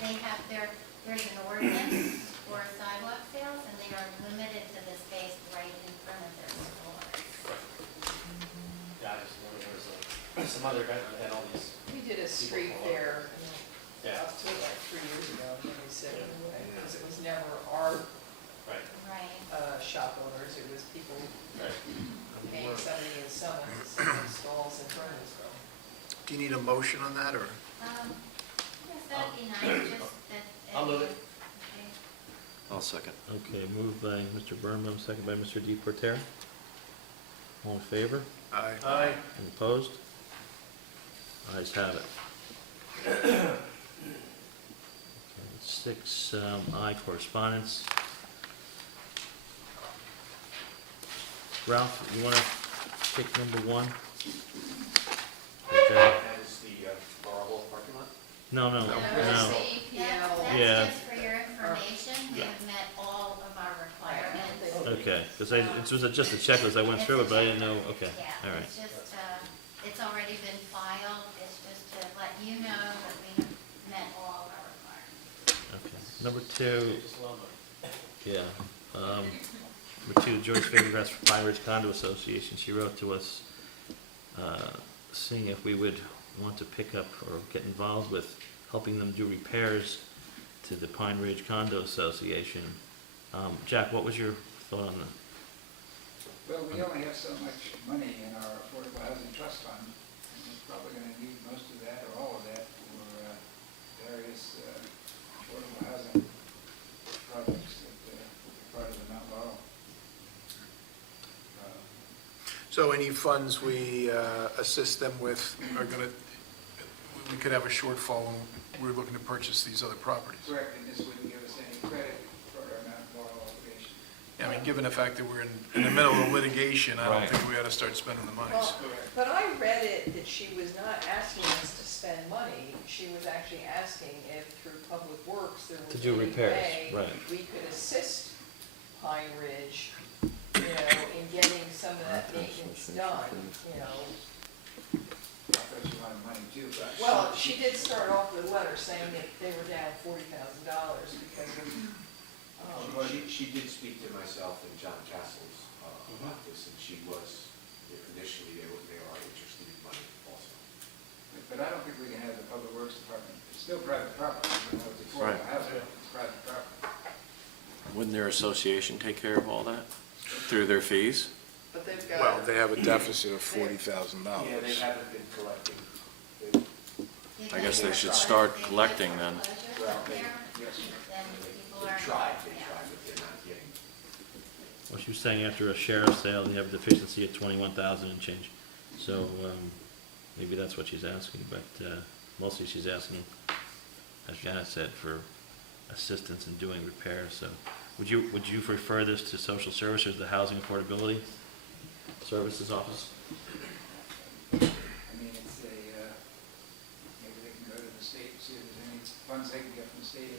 They have there's an ordinance for sidewalk sales, and they are limited to the space right in front of their stores. Yeah, I just know there was some other event that had all these. We did a street People all fair Yeah. up to like 3 years ago, and then we said, Yeah. because it was never our Right, Right. shop owners, it was people right. paying somebody in Summit to set up stalls in Bernardsville. Do you need a motion on that, or? Yes, that'd be nice, just that. I'll move it. Okay. I'll second. Okay, moved by Mr. Birnbaum, second by Mr. DePorter. All in favor? Aye. Aye. Any opposed? Ayes have it. Okay, 6I, correspondence. Ralph, you want to take number 1? Okay. That is the Borough parking lot? No. That was the EPL. Yeah. That's just for your information, we have met all of our requirements. Okay, because it was just a checklist, I went through it, but I didn't know, okay, Yeah, all right. it's just, it's already been filed, it's just to let you know that we have met all of our requirements. Okay. Number 2, Just love it. yeah. Number 2, Joyce Fairgrass for Pine Ridge Condo Association. She wrote to us seeing if we would want to pick up or get involved with helping them do repairs to the Pine Ridge Condo Association. Jack, what was your thought on that? Well, we only have so much money in our Affordable Housing Trust Fund, and we're probably going to need most of that or all of that for various affordable housing projects that will be part of the Mount Laurel. So any funds we assist them with are going to, we could have a shortfall when we're looking to purchase these other properties. Correct, and this wouldn't give us any credit for our Mount Laurel obligation. I mean, given the fact that we're in the middle of litigation, I don't Right. think we ought to start spending the money. Well, but I read it that she was not asking us to spend money, she was actually asking if through Public Works there To was do any repairs, way right. we could assist Pine Ridge, in getting some of that maintenance done, I thought you wanted money too, but. Well, she did start off with a letter saying that they were down $40,000 because of, She did speak to myself and John Castles about this, and she was, initially, they are interested in money also. But I don't think we can have the Public Works Department, it's still private property, even though it's Right. affordable housing, it's private property. Wouldn't their association take care of all that through their fees? but they've got. Well, they have a deficit of $40,000. Yeah, they haven't been collecting. I guess they should start collecting then. Well, they tried, but they're not getting. Well, she was saying after a sheriff's sale, they have a deficiency of 21,000 and change. So maybe that's what she's asking, but mostly she's asking, as Janet said, for assistance in doing repairs. So would you refer this to social services, the Housing Affordability Services Office? I mean, it's maybe they can go to the state, see if there's any funds they can get from the state.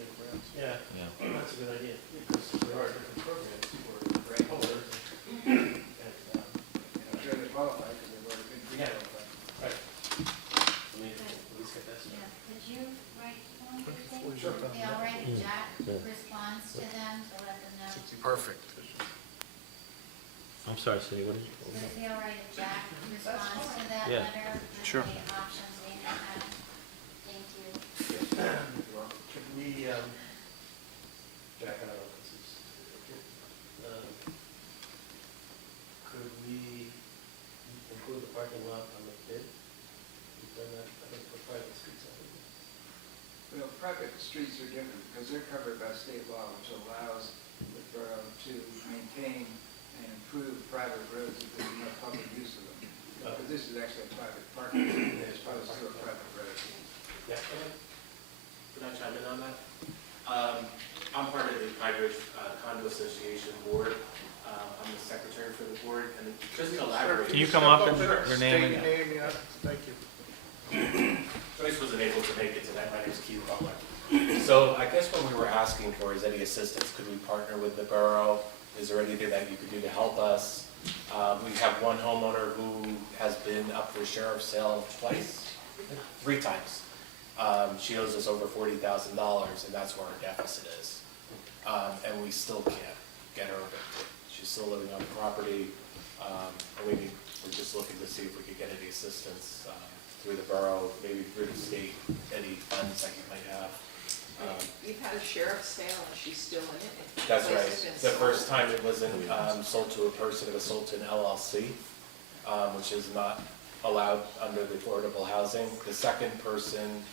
Yeah, Yeah. that's a good idea, because there are different programs for Right. homeowners. And, Sure, they qualify Perfect. I'm sorry, Cindy, what did Would you? it be all right if Jack responds to that Yeah. letter with Sure. the options we have? Thank you. Could we, Jack, I don't know if this is, could we include the parking lot on the bid? We've done that, I think, for private streets, I think. Well, private streets are different because they're covered by state law, which allows the borough to maintain and improve private roads if there's no public use of them. But this is actually a private parking as opposed to a private road. Yeah, okay. Could I chime in on that? I'm part of the Pine Ridge Condo Association Board. I'm the secretary for the board, and just to elaborate. Can you come up and Sure. your name State and? name, yeah, thank you. Joyce wasn't able to make it tonight. My name is Keith Butler. So I guess what we were asking for is any assistance. Could we partner with the borough? Is there anything that you could do to help us? We have one homeowner who has been up for sheriff's sale three times. She owes us over $40,000, and that's where our deficit is. And we still can't get her evicted. She's still living on the property, and we're just looking to see if we could get any assistance through the borough, maybe through the state, any funds that you might have. We've had a sheriff's sale and she's still in it. That's Place right. has been The sold. first time it wasn't sold to a person, it was sold to an LLC, which is not allowed under the affordable housing. The second person,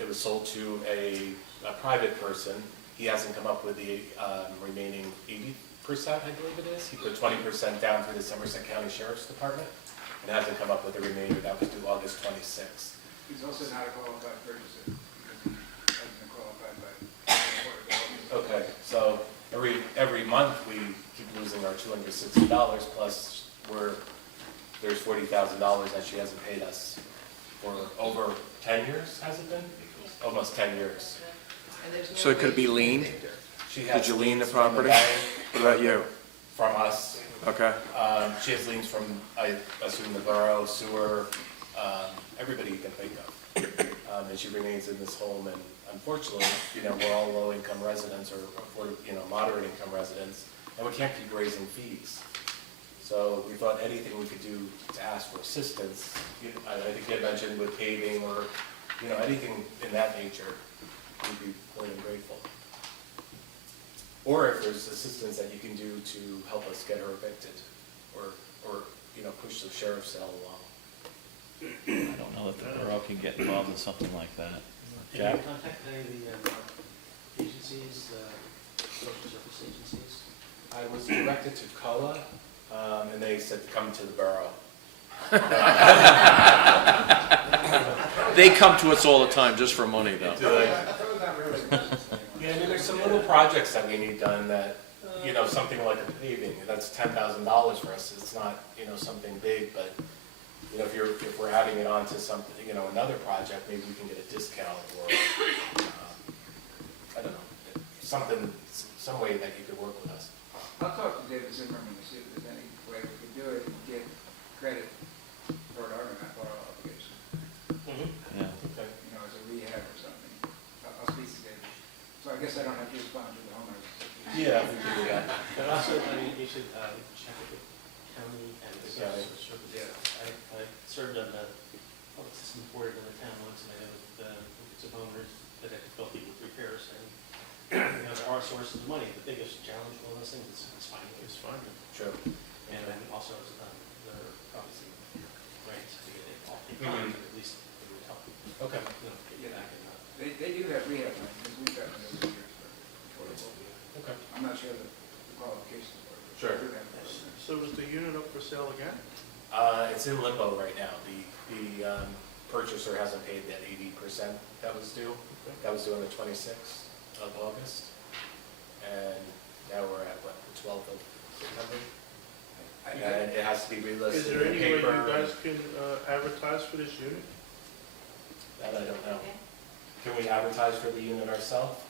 it was sold to a private person. He hasn't come up with the remaining 80%, I believe it is. He put 20% down through the Somerset County Sheriff's Department and hasn't come up with the remainder. That was due August 26th. He's also not a qualified purchaser because he hasn't been qualified by the Board of Development. Okay, so every month we keep losing our $260 plus there's $40,000 that she hasn't paid us for over 10 years, has it been? Almost 10 years. And there's no So it could way be you can liened? evict her. She has Did you lien the liens from property? bank, What about you? From us. Okay. She has liens from, I assume, the borough, sewer, everybody you can think of. And she remains in this home, and unfortunately, we're all low-income residents or moderate income residents, and we can't keep raising fees. So we thought anything we could do to ask for assistance, I think you had mentioned with paving or, anything in that nature, we'd be more than grateful. Or if there's assistance that you can do to help us get her evicted, or push the sheriff's sale along. I don't know if the borough can get involved in something like that. Have you Jack? contacted any of the agencies, social service agencies? I was directed to COA, and they said to come to the borough. They come to us all the time just for money, though. Yeah, there's some little projects that we need done that, something like a paving, that's $10,000 for us. It's not, something big, but, if we're adding it on to something, another project, maybe we can get a discount or, I don't know, some way that you could work with us. I'll talk to David Zimmerman to see if there's any way we could do it and get credit for our obligation, Yeah. Okay. as a rehab or something. I'll speak to David. So I guess I don't have to respond to the homeowners. Yeah, we can do that. But also, you should check with the county and the Yeah. social service. I served on the public system board in the town once, and I know that some owners that have difficulty with repairs, and there are sources of money. The biggest challenge with all those things is finding. It's fine. Sure. And then also, there are obviously grants to get it off the Mhm. ground, at least it would help. Okay. Get back in. They do have rehab money, because we've got those years for affordable. Okay. I'm not sure the qualifications for it. but Sure. we do have those. So is the unit up for sale again? It's in limbo right now. The purchaser hasn't paid that 80% that was due. That was due on the 26th of August. And now we're at, the 12th of September? And it has to be relisted Is in there the any way you paper. guys can advertise for this unit? That I don't know. Can we advertise for the unit ourselves?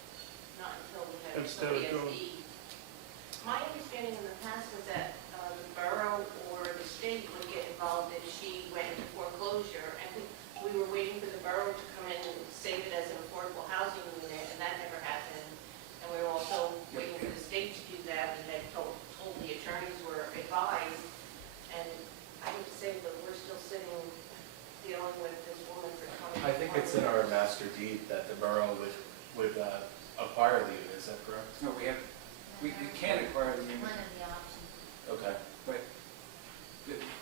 Not until we have Instead of somebody as doing- the, my understanding in the past was that the borough or the state would get involved if she went into foreclosure, and we were waiting for the borough to come in and save it as an affordable housing unit, and that never happened. And we were also waiting for the state to do that, deed that the borough would acquire the unit, is that correct? No, we can acquire the unit, One of the options. Okay. but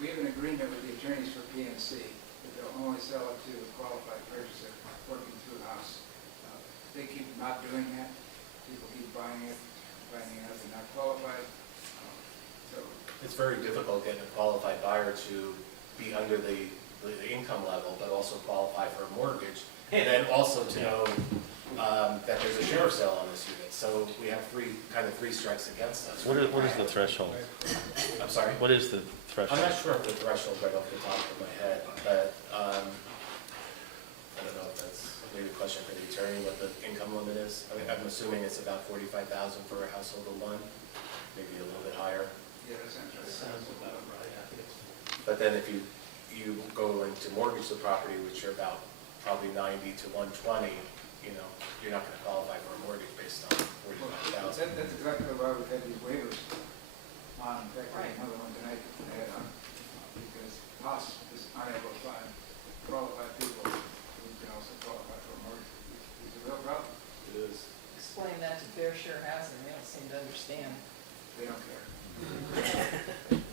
we have an agreement with the attorneys for PNC that they'll only sell it to a qualified purchaser working through the house. They keep not doing that. People keep buying it, finding out they're not qualified. So It's very difficult getting a qualified buyer to be under the income level, but also qualify for a mortgage, and then also to know that there's a sheriff's sale on this unit. So we have three strikes against us. What is the threshold? I'm sorry? What is the threshold? I'm not sure of the threshold right off the top of my head, but I don't know if that's maybe a question for the attorney, what the income limit is. I mean, I'm assuming it's about $45,000 for a household of one, maybe a little bit higher. yeah, that sounds right. Sounds about right, I think it's. But then if you go into mortgage the property, which are about probably 90 to 120, you're not going to qualify for a mortgage based on $45,000. That's exactly why we've had these waivers on. In fact, we had another one tonight that we had on, because Haas is unable to find qualified people who can also qualify for a mortgage. It's a real problem. It is. Explain that to Fair Share Housing, they don't seem to understand. They don't care.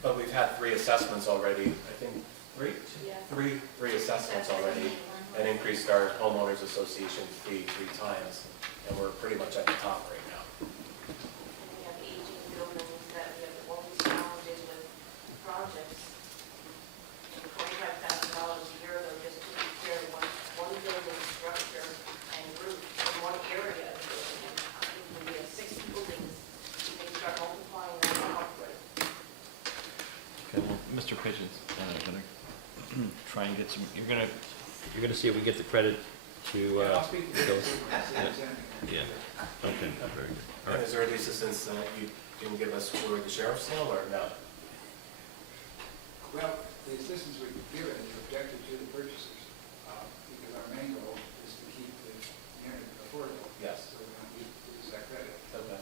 But we've had 3 assessments already, I think, three? Yeah. Three assessments already, and increased our homeowners association fee 3 times, and we're pretty much at the top right now. And we have aging buildings that we have all these challenges with projects. $45,000 a year, though, just to repair one building structure and roof in one area of the building. And I think when we have 6 buildings, you can start multiplying that output. Okay, well, Mr. Pigeons, gonna try and get some, you're gonna see if we get the credit to, I'll speak to those. Yeah, okay, very good. All And right. is there any assistance that you can give us for the sheriff's sale, or no? Well, the assistance we've given is objected to the purchasers, because our main goal is to keep the unit affordable. Yes. So we don't use that credit. Okay.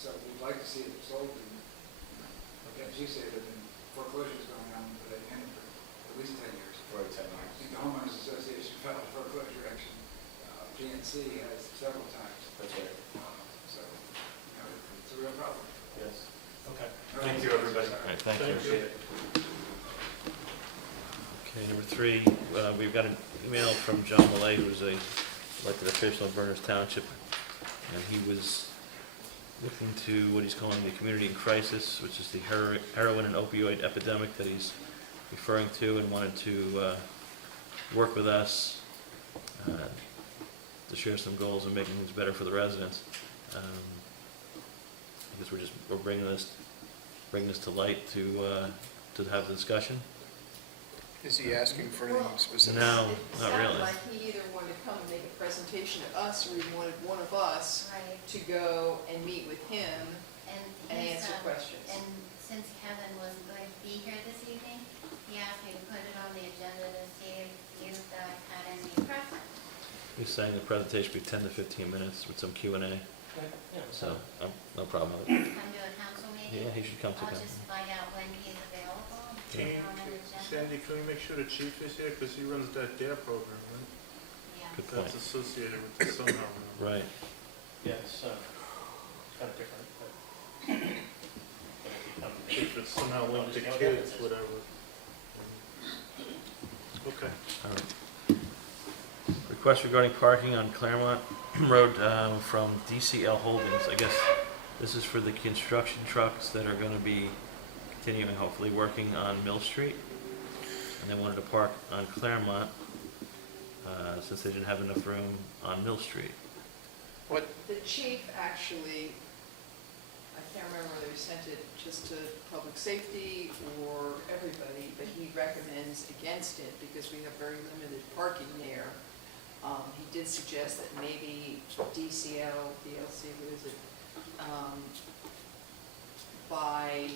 So we'd like to see it sold, and as you say, there have been foreclosures going on for that unit for at least 10 years. For 10 I years. think the homeowners association filed a foreclosure action. PNC has several times. That's right. So, it's a real problem. Yes. Okay. Thank you, everybody. All right, thank you. Appreciate it. Okay, number 3, we've got an email from John Millay, who's a elected official of Berners Township, and he was looking to what he's calling the community in crisis, which is the heroin and opioid epidemic that he's referring to, and wanted to work with us to share some goals and making things better for the residents. I guess we're bringing this to light to have the discussion. Is he asking for anything specific? No, It not sounded really. like he either wanted to come and make a presentation to us, or he wanted one of us Right. to go and meet with him and he's, answer questions. And since Kevin wasn't going to be here this evening, he asked me to put it on the agenda to see if you guys had any preference. He's saying the presentation would be 10 to 15 minutes with some Q&A, Yeah, so no problem with it. Come to a council meeting? Yeah, he should come to I'll council. just find out when he's available. Can put it on an agenda. Sandy, can we make sure the chief is here, because he runs that DARE program, right? Yeah. Good point. That's associated with the somehow. Right. Yeah, it's kind of different, but. If it's somehow linked to kids, whatever. Okay. All right. Request regarding parking on Claremont Road from DCL Holdings. I guess this is for the construction trucks that are going to be continuing, hopefully, working on Mill Street. And they wanted to park on Claremont since they didn't have enough room on Mill Street. What, The chief actually, I can't remember whether he sent it just to public safety or everybody, but he recommends against it because we have very limited parking there. He did suggest that maybe DCL, DLC, what is it, buy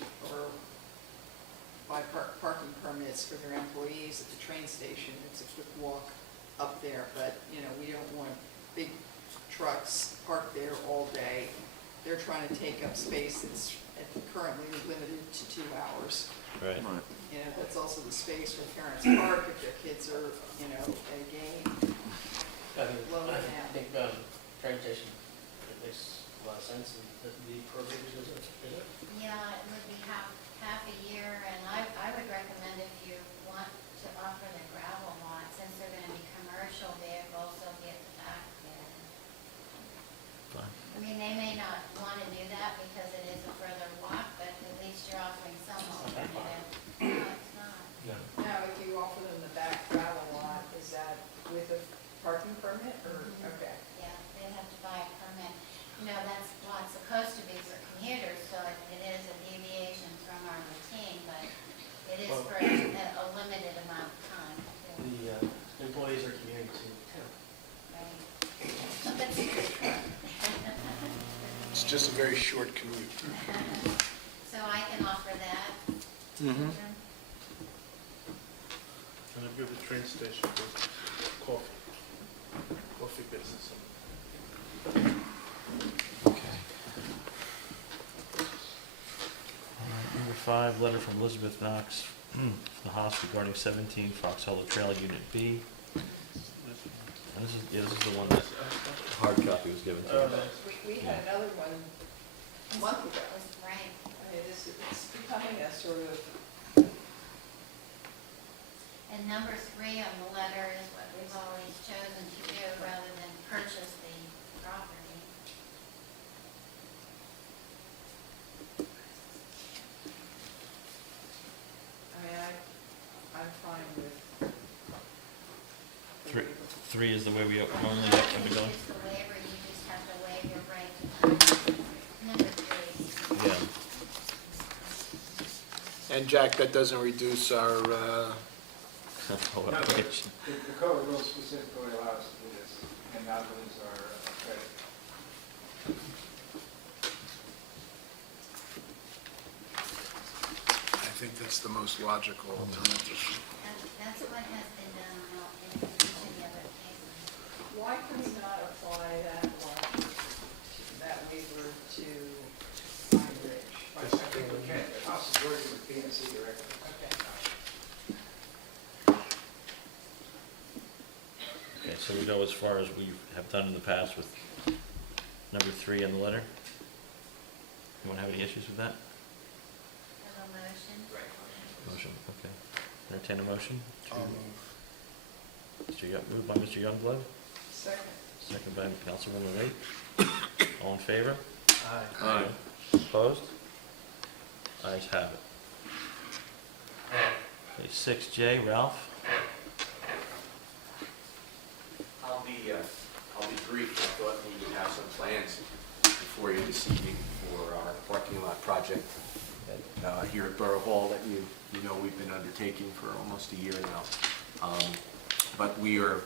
parking permits for their employees at the train station. It's a quick walk up there, but, we don't want big trucks parked there all day. They're trying to take up space that's currently limited to 2 hours. Right. That's also the space where parents park if their kids are, at a game. Lower I now. think train station, it makes a lot of sense, and the prorated is it? Yeah, it would be half a year, and I would recommend if you want to offer the gravel lot, since they're gonna be commercial vehicles, they'll get the back there. Fine. I mean, they may not wanna do that because it is a further walk, but at least you're offering some alternative. No, it's not. No. Now, if you offer them the back gravel lot, is that with a parking permit, or, okay? Yeah, they have to buy a permit. You know, that's what's supposed to be for commuters, so it is a deviation from our routine, but it is for a limited amount of time. too. The employees are commuting to town. Right. But that's It's just a very short commute. So I can offer that. Mm-hmm. And I'll give the train station for coffee business. Okay. Number 5, letter from Elizabeth Knox, the hospital regarding 17 Foxhollow Trail Unit B. And this is the one that the hard copy was given to us. We had another one a month ago. Right. I mean, it's becoming a sort of, And number 3 on the letter is what we've always chosen to do rather than purchase the property. I mean, I'm fine with. 3 is the way we normally have to go. It's the waiver, you just have to waive your right to purchase. Number 3. Yeah. And Jack, that doesn't reduce our, Oh, application. The code will specifically allow us to do this, and not lose our credit. I think that's the most logical alternative. That's what has been done in each of the other cases. Why could we not apply that waiver to Pine Ridge? I think we can, the house is working with PNC directly. Okay. Okay, so we go as far as we have done in the past with number 3 on the letter. Anyone have any issues with that? Have a motion? Motion, okay. Entertain a motion? I'll move. Moved by Mr. Youngblood, Second. second by Councilwoman Lee. All in favor? Aye. Opposed? Ayes have it. Okay, 6J, Ralph? I'll be brief. I thought we would have some plans before you this evening for our parking lot project here at Borough Hall that you know we've been undertaking for almost a year now. But we are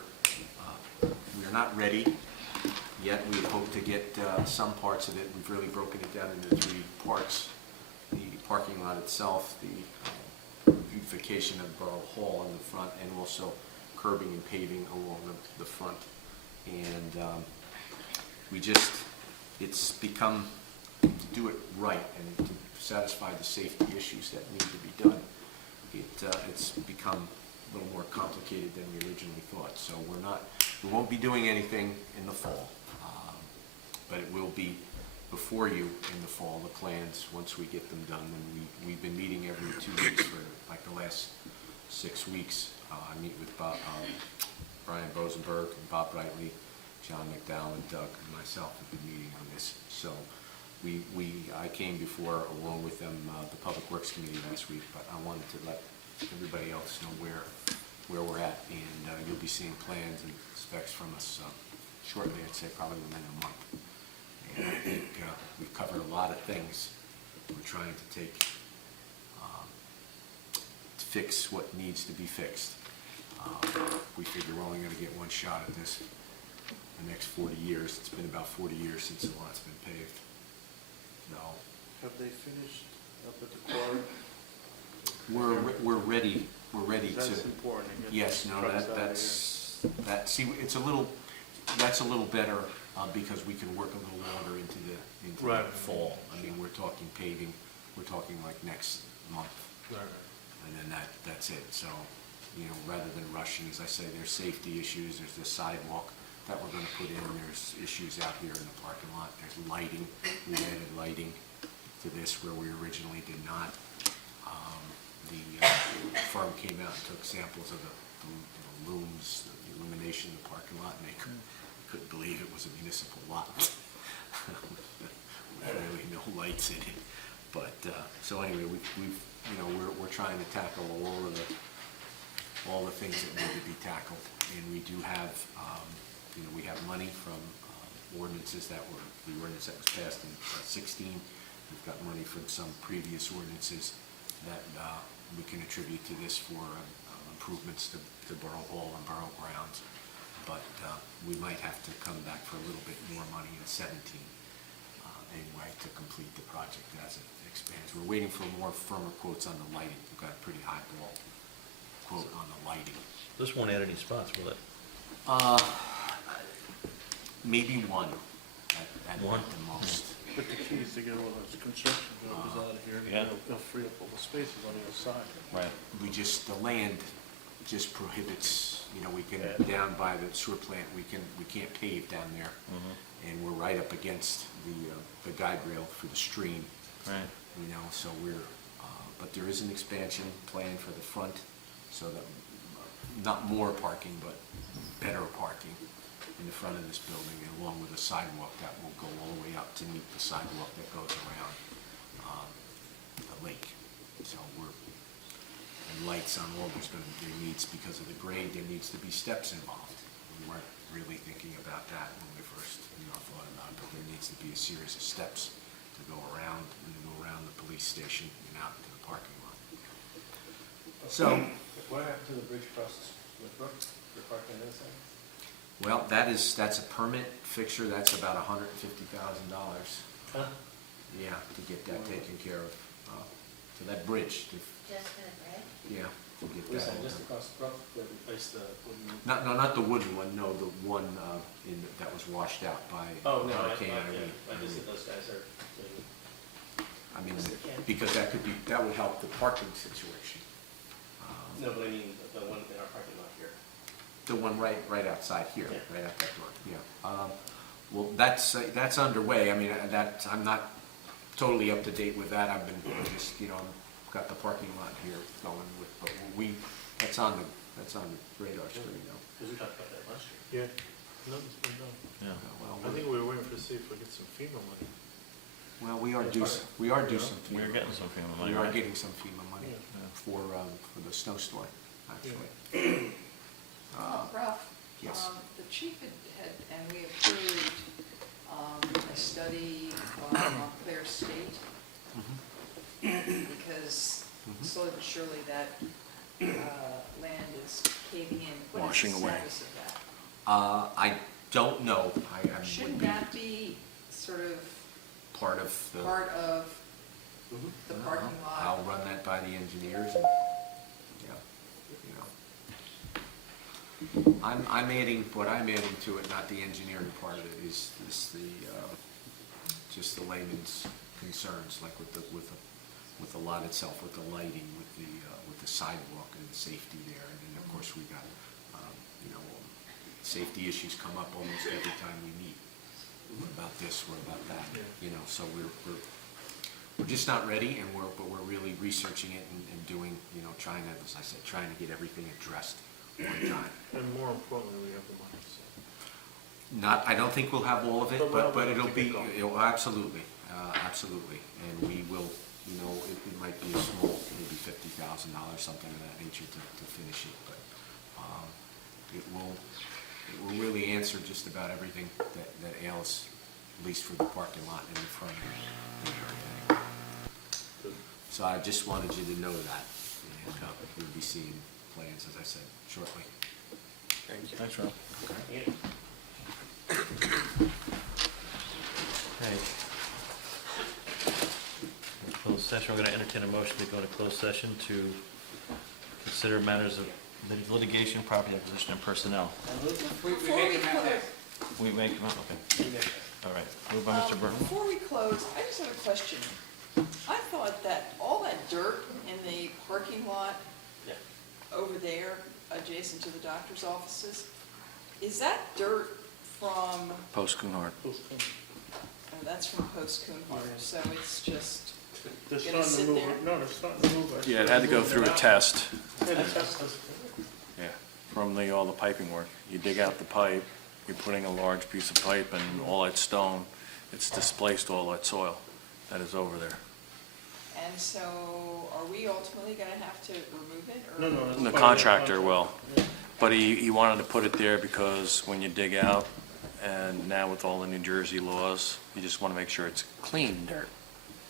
not ready yet. We hope to get some parts of it. We've really broken it down into 3 parts. The parking lot itself, the beautification of Borough Hall in the front, and also curbing and paving along the front. And it's become, to do it right and to satisfy the safety issues that need to be done, it's become a little more complicated than we originally thought. So we won't be doing anything in the fall, but it will be before you in the fall, the plans, once we get them done. And we've been meeting every 2 weeks for like the last 6 weeks. I meet with Brian Bosenberg and Bob Brightly, John McDowell, and Doug, and myself have been meeting on this. So I came before, along with them, the Public Works Committee last week, but I wanted to let everybody else know where we're at, and you'll be seeing plans and specs from us shortly. I'd say probably within a month. And I think we've covered a lot of things. We're trying to fix what needs to be fixed. We figure we're only going to get one shot at this the next 40 years. It's been about 40 years since the lot's been paved. So Have they finished up at the quarry? we're ready. We're ready to. That's important. to get Yes, the no, trucks out of that's see, it's a little better because we can work a little longer into the Right. fall. I mean, we're talking paving. We're talking like next month. Right. And then that's it. So, rather than rushing, as I say, there's safety issues, there's the sidewalk that we're gonna put in. There's issues out here in the parking lot. There's lighting. We added lighting to this where we originally did not. The firm came out and took samples of the looms, the illumination in the parking lot, and they couldn't believe it was a municipal lot. Really no lights in it. But, so anyway, we're trying to tackle all the things that need to be tackled. And we do have, we have money from ordinances the ordinance that was passed in 16. We've got money from some previous ordinances that we can attribute to this for improvements to Borough Hall and Borough grounds. But we might have to come back for a little bit more money in 17 anyway to complete the project as it expands. We're waiting for more firmer quotes on the lighting. We've got a pretty high ball quote on the lighting. This won't add any spots, will it? Maybe one at One? the most. But the key is to get all those construction buildings out of here, and Yeah. they'll free up all the spaces on the other side. Right. The land just prohibits, we can, down by the sewer plant, we can't pave down there. And we're right up against the guide rail for the stream. Right. So but there is an expansion plan for the front, so that, not more parking, but better parking in the front of this building, and along with a sidewalk that will go all the way up to meet the sidewalk that goes around the lake. So and lights on all, there needs, because of the grade, there needs to be steps involved. We weren't really thinking about that when we first thought about it, but there needs to be a series of steps to go around the police station and out to the parking lot. So, What happened to the bridge across the brook, the parking on the other side? well, that's a permit fixture, that's about $150,000. Huh? Yeah, to get that taken care of, to that bridge, Just for the bridge? yeah, to get What is that. that, just across the brook, where we placed the wooden? Not the wooden one, no, the one that was washed out by Oh, no, Hurricane Irene. I just said those guys are doing. I mean, because that would help the parking situation. No, but I mean, the one in our parking lot here. The one right outside here, Yeah. right out that door, yeah. Well, that's underway. I mean, I'm not totally up to date with that. I've been just, got the parking lot here going with, but that's on the radar screen though. Because we talked about that last year. Yeah, nothing's been done. Yeah. Well, I think we were waiting to see if we get some FEMA money. well, we are due some We're FEMA. getting some FEMA money, We are right? getting some FEMA money Yeah. for the snowstorm, actually. Ralph? Yes. The chief had, and we approved a study on Montclair State, because slowly but surely that land is caving in. Washing away. What is the status of that? I don't know. I would Shouldn't be that be sort of part of the. the parking lot? I'll run that by the engineers and, I'm adding, what I'm adding to it, not the engineering part of it, is just the layman's concerns, like with the lot itself, with the lighting, with the sidewalk and the safety there. And then, of course, we got, safety issues come up almost every time we meet. What about this, what about that? So we're just not ready, but we're really researching it and doing, trying to, as I said, trying to get everything addressed one time. And more importantly, we have the money, so. I don't think we'll have all of it, but it'll be, absolutely, absolutely. And we will, it might be a small, maybe $50,000, something of that nature to finish it, but it will really answer just about everything that ails, at least for the parking lot in the front area. So I just wanted you to know that, and we'll be seeing plans, as I said, shortly. Thank you. Thanks, Rob. Yeah. Okay. In closed session, we're going to entertain a motion to go into closed session to consider matters of litigation, property acquisition, and personnel. Before we close, We make, okay. All right. Moved by Mr. Burton. Before we close, I just have a question. I thought that all that dirt in the parking lot over there, adjacent to the doctor's offices, is that dirt from, Post Coonhart. oh, that's from Post Coonhart, so it's just They're gonna starting to sit move there? it, no, they're starting to move it. Yeah, it had to go through a test. Yeah, the test does. Yeah, from all the piping work. You dig out the pipe, you're putting a large piece of pipe and all that stone, it's displaced all that soil that is over there. And so, are we ultimately gonna have to remove it, or? No, that's The part of the contractor will, Yeah. but he wanted to put it there because when you dig out, and now with all the New Jersey laws, you just want to make sure it's clean dirt.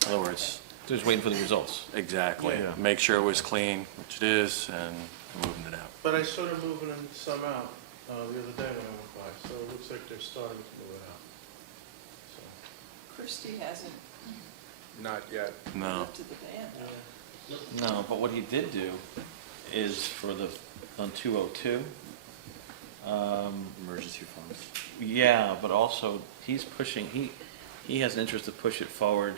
In other words, Just waiting for the results. exactly, Yeah. make sure it was clean, which it is, and moving it out. But I saw them moving some out the other day when I went by, so it looks like they're starting to move it out. So, Christie hasn't Not yet. No. lifted the ban. No, but what he did do is for the, on 202, Emergency funds. yeah, but also he's pushing, he has an interest to push it forward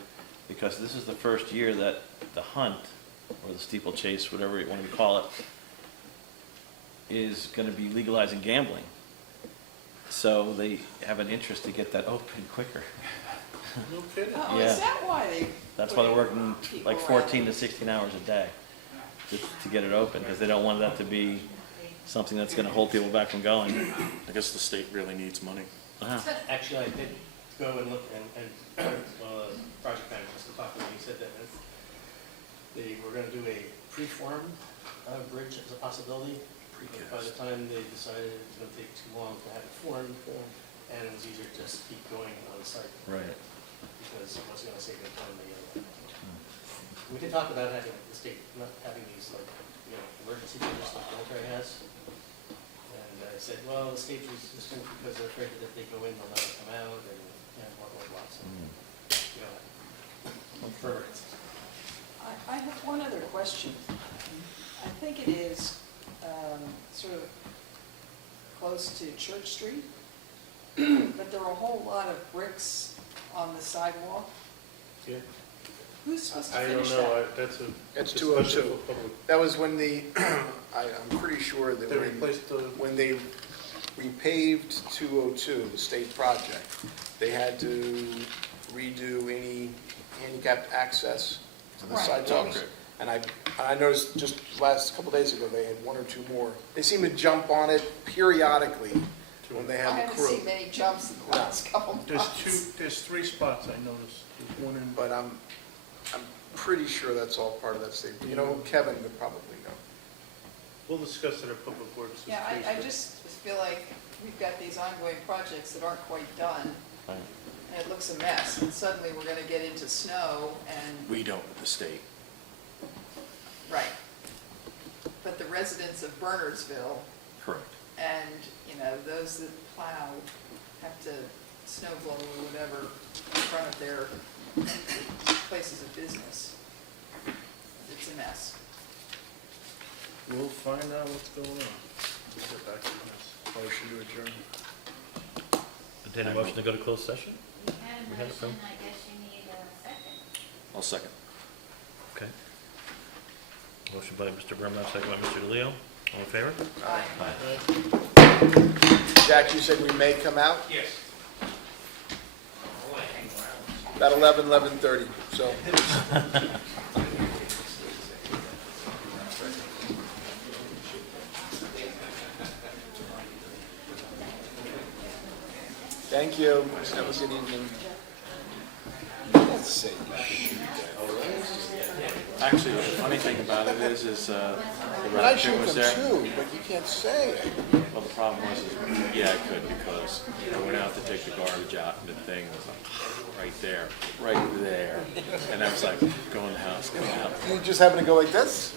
because this is the first year that the hunt, or the steeplechase, whatever you want to call it, is going to be legalizing gambling. So they have an interest to get that open quicker. no kidding. Oh, Yeah. is that why they? That's why they're put working people like around 14 to 16 hours a day to get it open, because they don't want that to be something that's going to hold people back from going. I guess the state really needs money. Uh-huh. Actually, I did go and look, and project manager was talking to me, he said that if they were gonna do a preform bridge as a possibility. But by the time they decided it was gonna take too long to have it formed, and it was easier to just keep going on site. Right. Because it wasn't gonna save any time the other way. We did talk about having the state, not having these like, emergency bridges like military has. And I said, well, the state was resistant because they're afraid that if they go in, they'll never come out, and, blah, blah, blah, so, further. I have one other question. I think it is sort of close to Church Street, but there are a whole lot of bricks on the sidewalk. Yeah. Who's supposed to I don't finish know, that? that's a. It's discussion 202. for public. That was when I'm pretty sure that They replaced the, when they repaved 202, the state project, they had to redo any handicapped access to the Right. sidewalks. And I noticed just last couple days ago, they had one or two more. They seem to jump on it periodically when they I have the haven't crew. seen many jumps in the last couple months. there's 3 spots I noticed. There's one in, But I'm pretty sure that's all part of that state. You know, Kevin would probably know. we'll discuss it at Public Works. Yeah, I just feel like we've got these ongoing projects that aren't quite done, Right. and it looks a mess, and suddenly we're gonna get into snow, and, We don't, the state. right. But the residents of Bernardsville Correct. and, those that plow have to snow blow or whatever in front of their places of business. It's a mess. We'll find out what's going on. We'll get back to this. Motion to adjourn. Entertain a motion to go to closed session? You had We a have it, motion, Phil? I guess you need a second. I'll second. Okay. Motion by Mr. Burnham, second by Mr. DeLeo. All in favor? Aye. Jack, you said we may come out? Yes. About 11:30, so. Thank you. Have a good evening. Let's see. Actually, the funny thing about it is the But I raccoon shoot was them there. too, but you can't say. Well, the problem was, yeah, I could, because I went out to take the garbage out, and the thing was like, right there. And I was like, go in the house, go out. You just happen to go like this?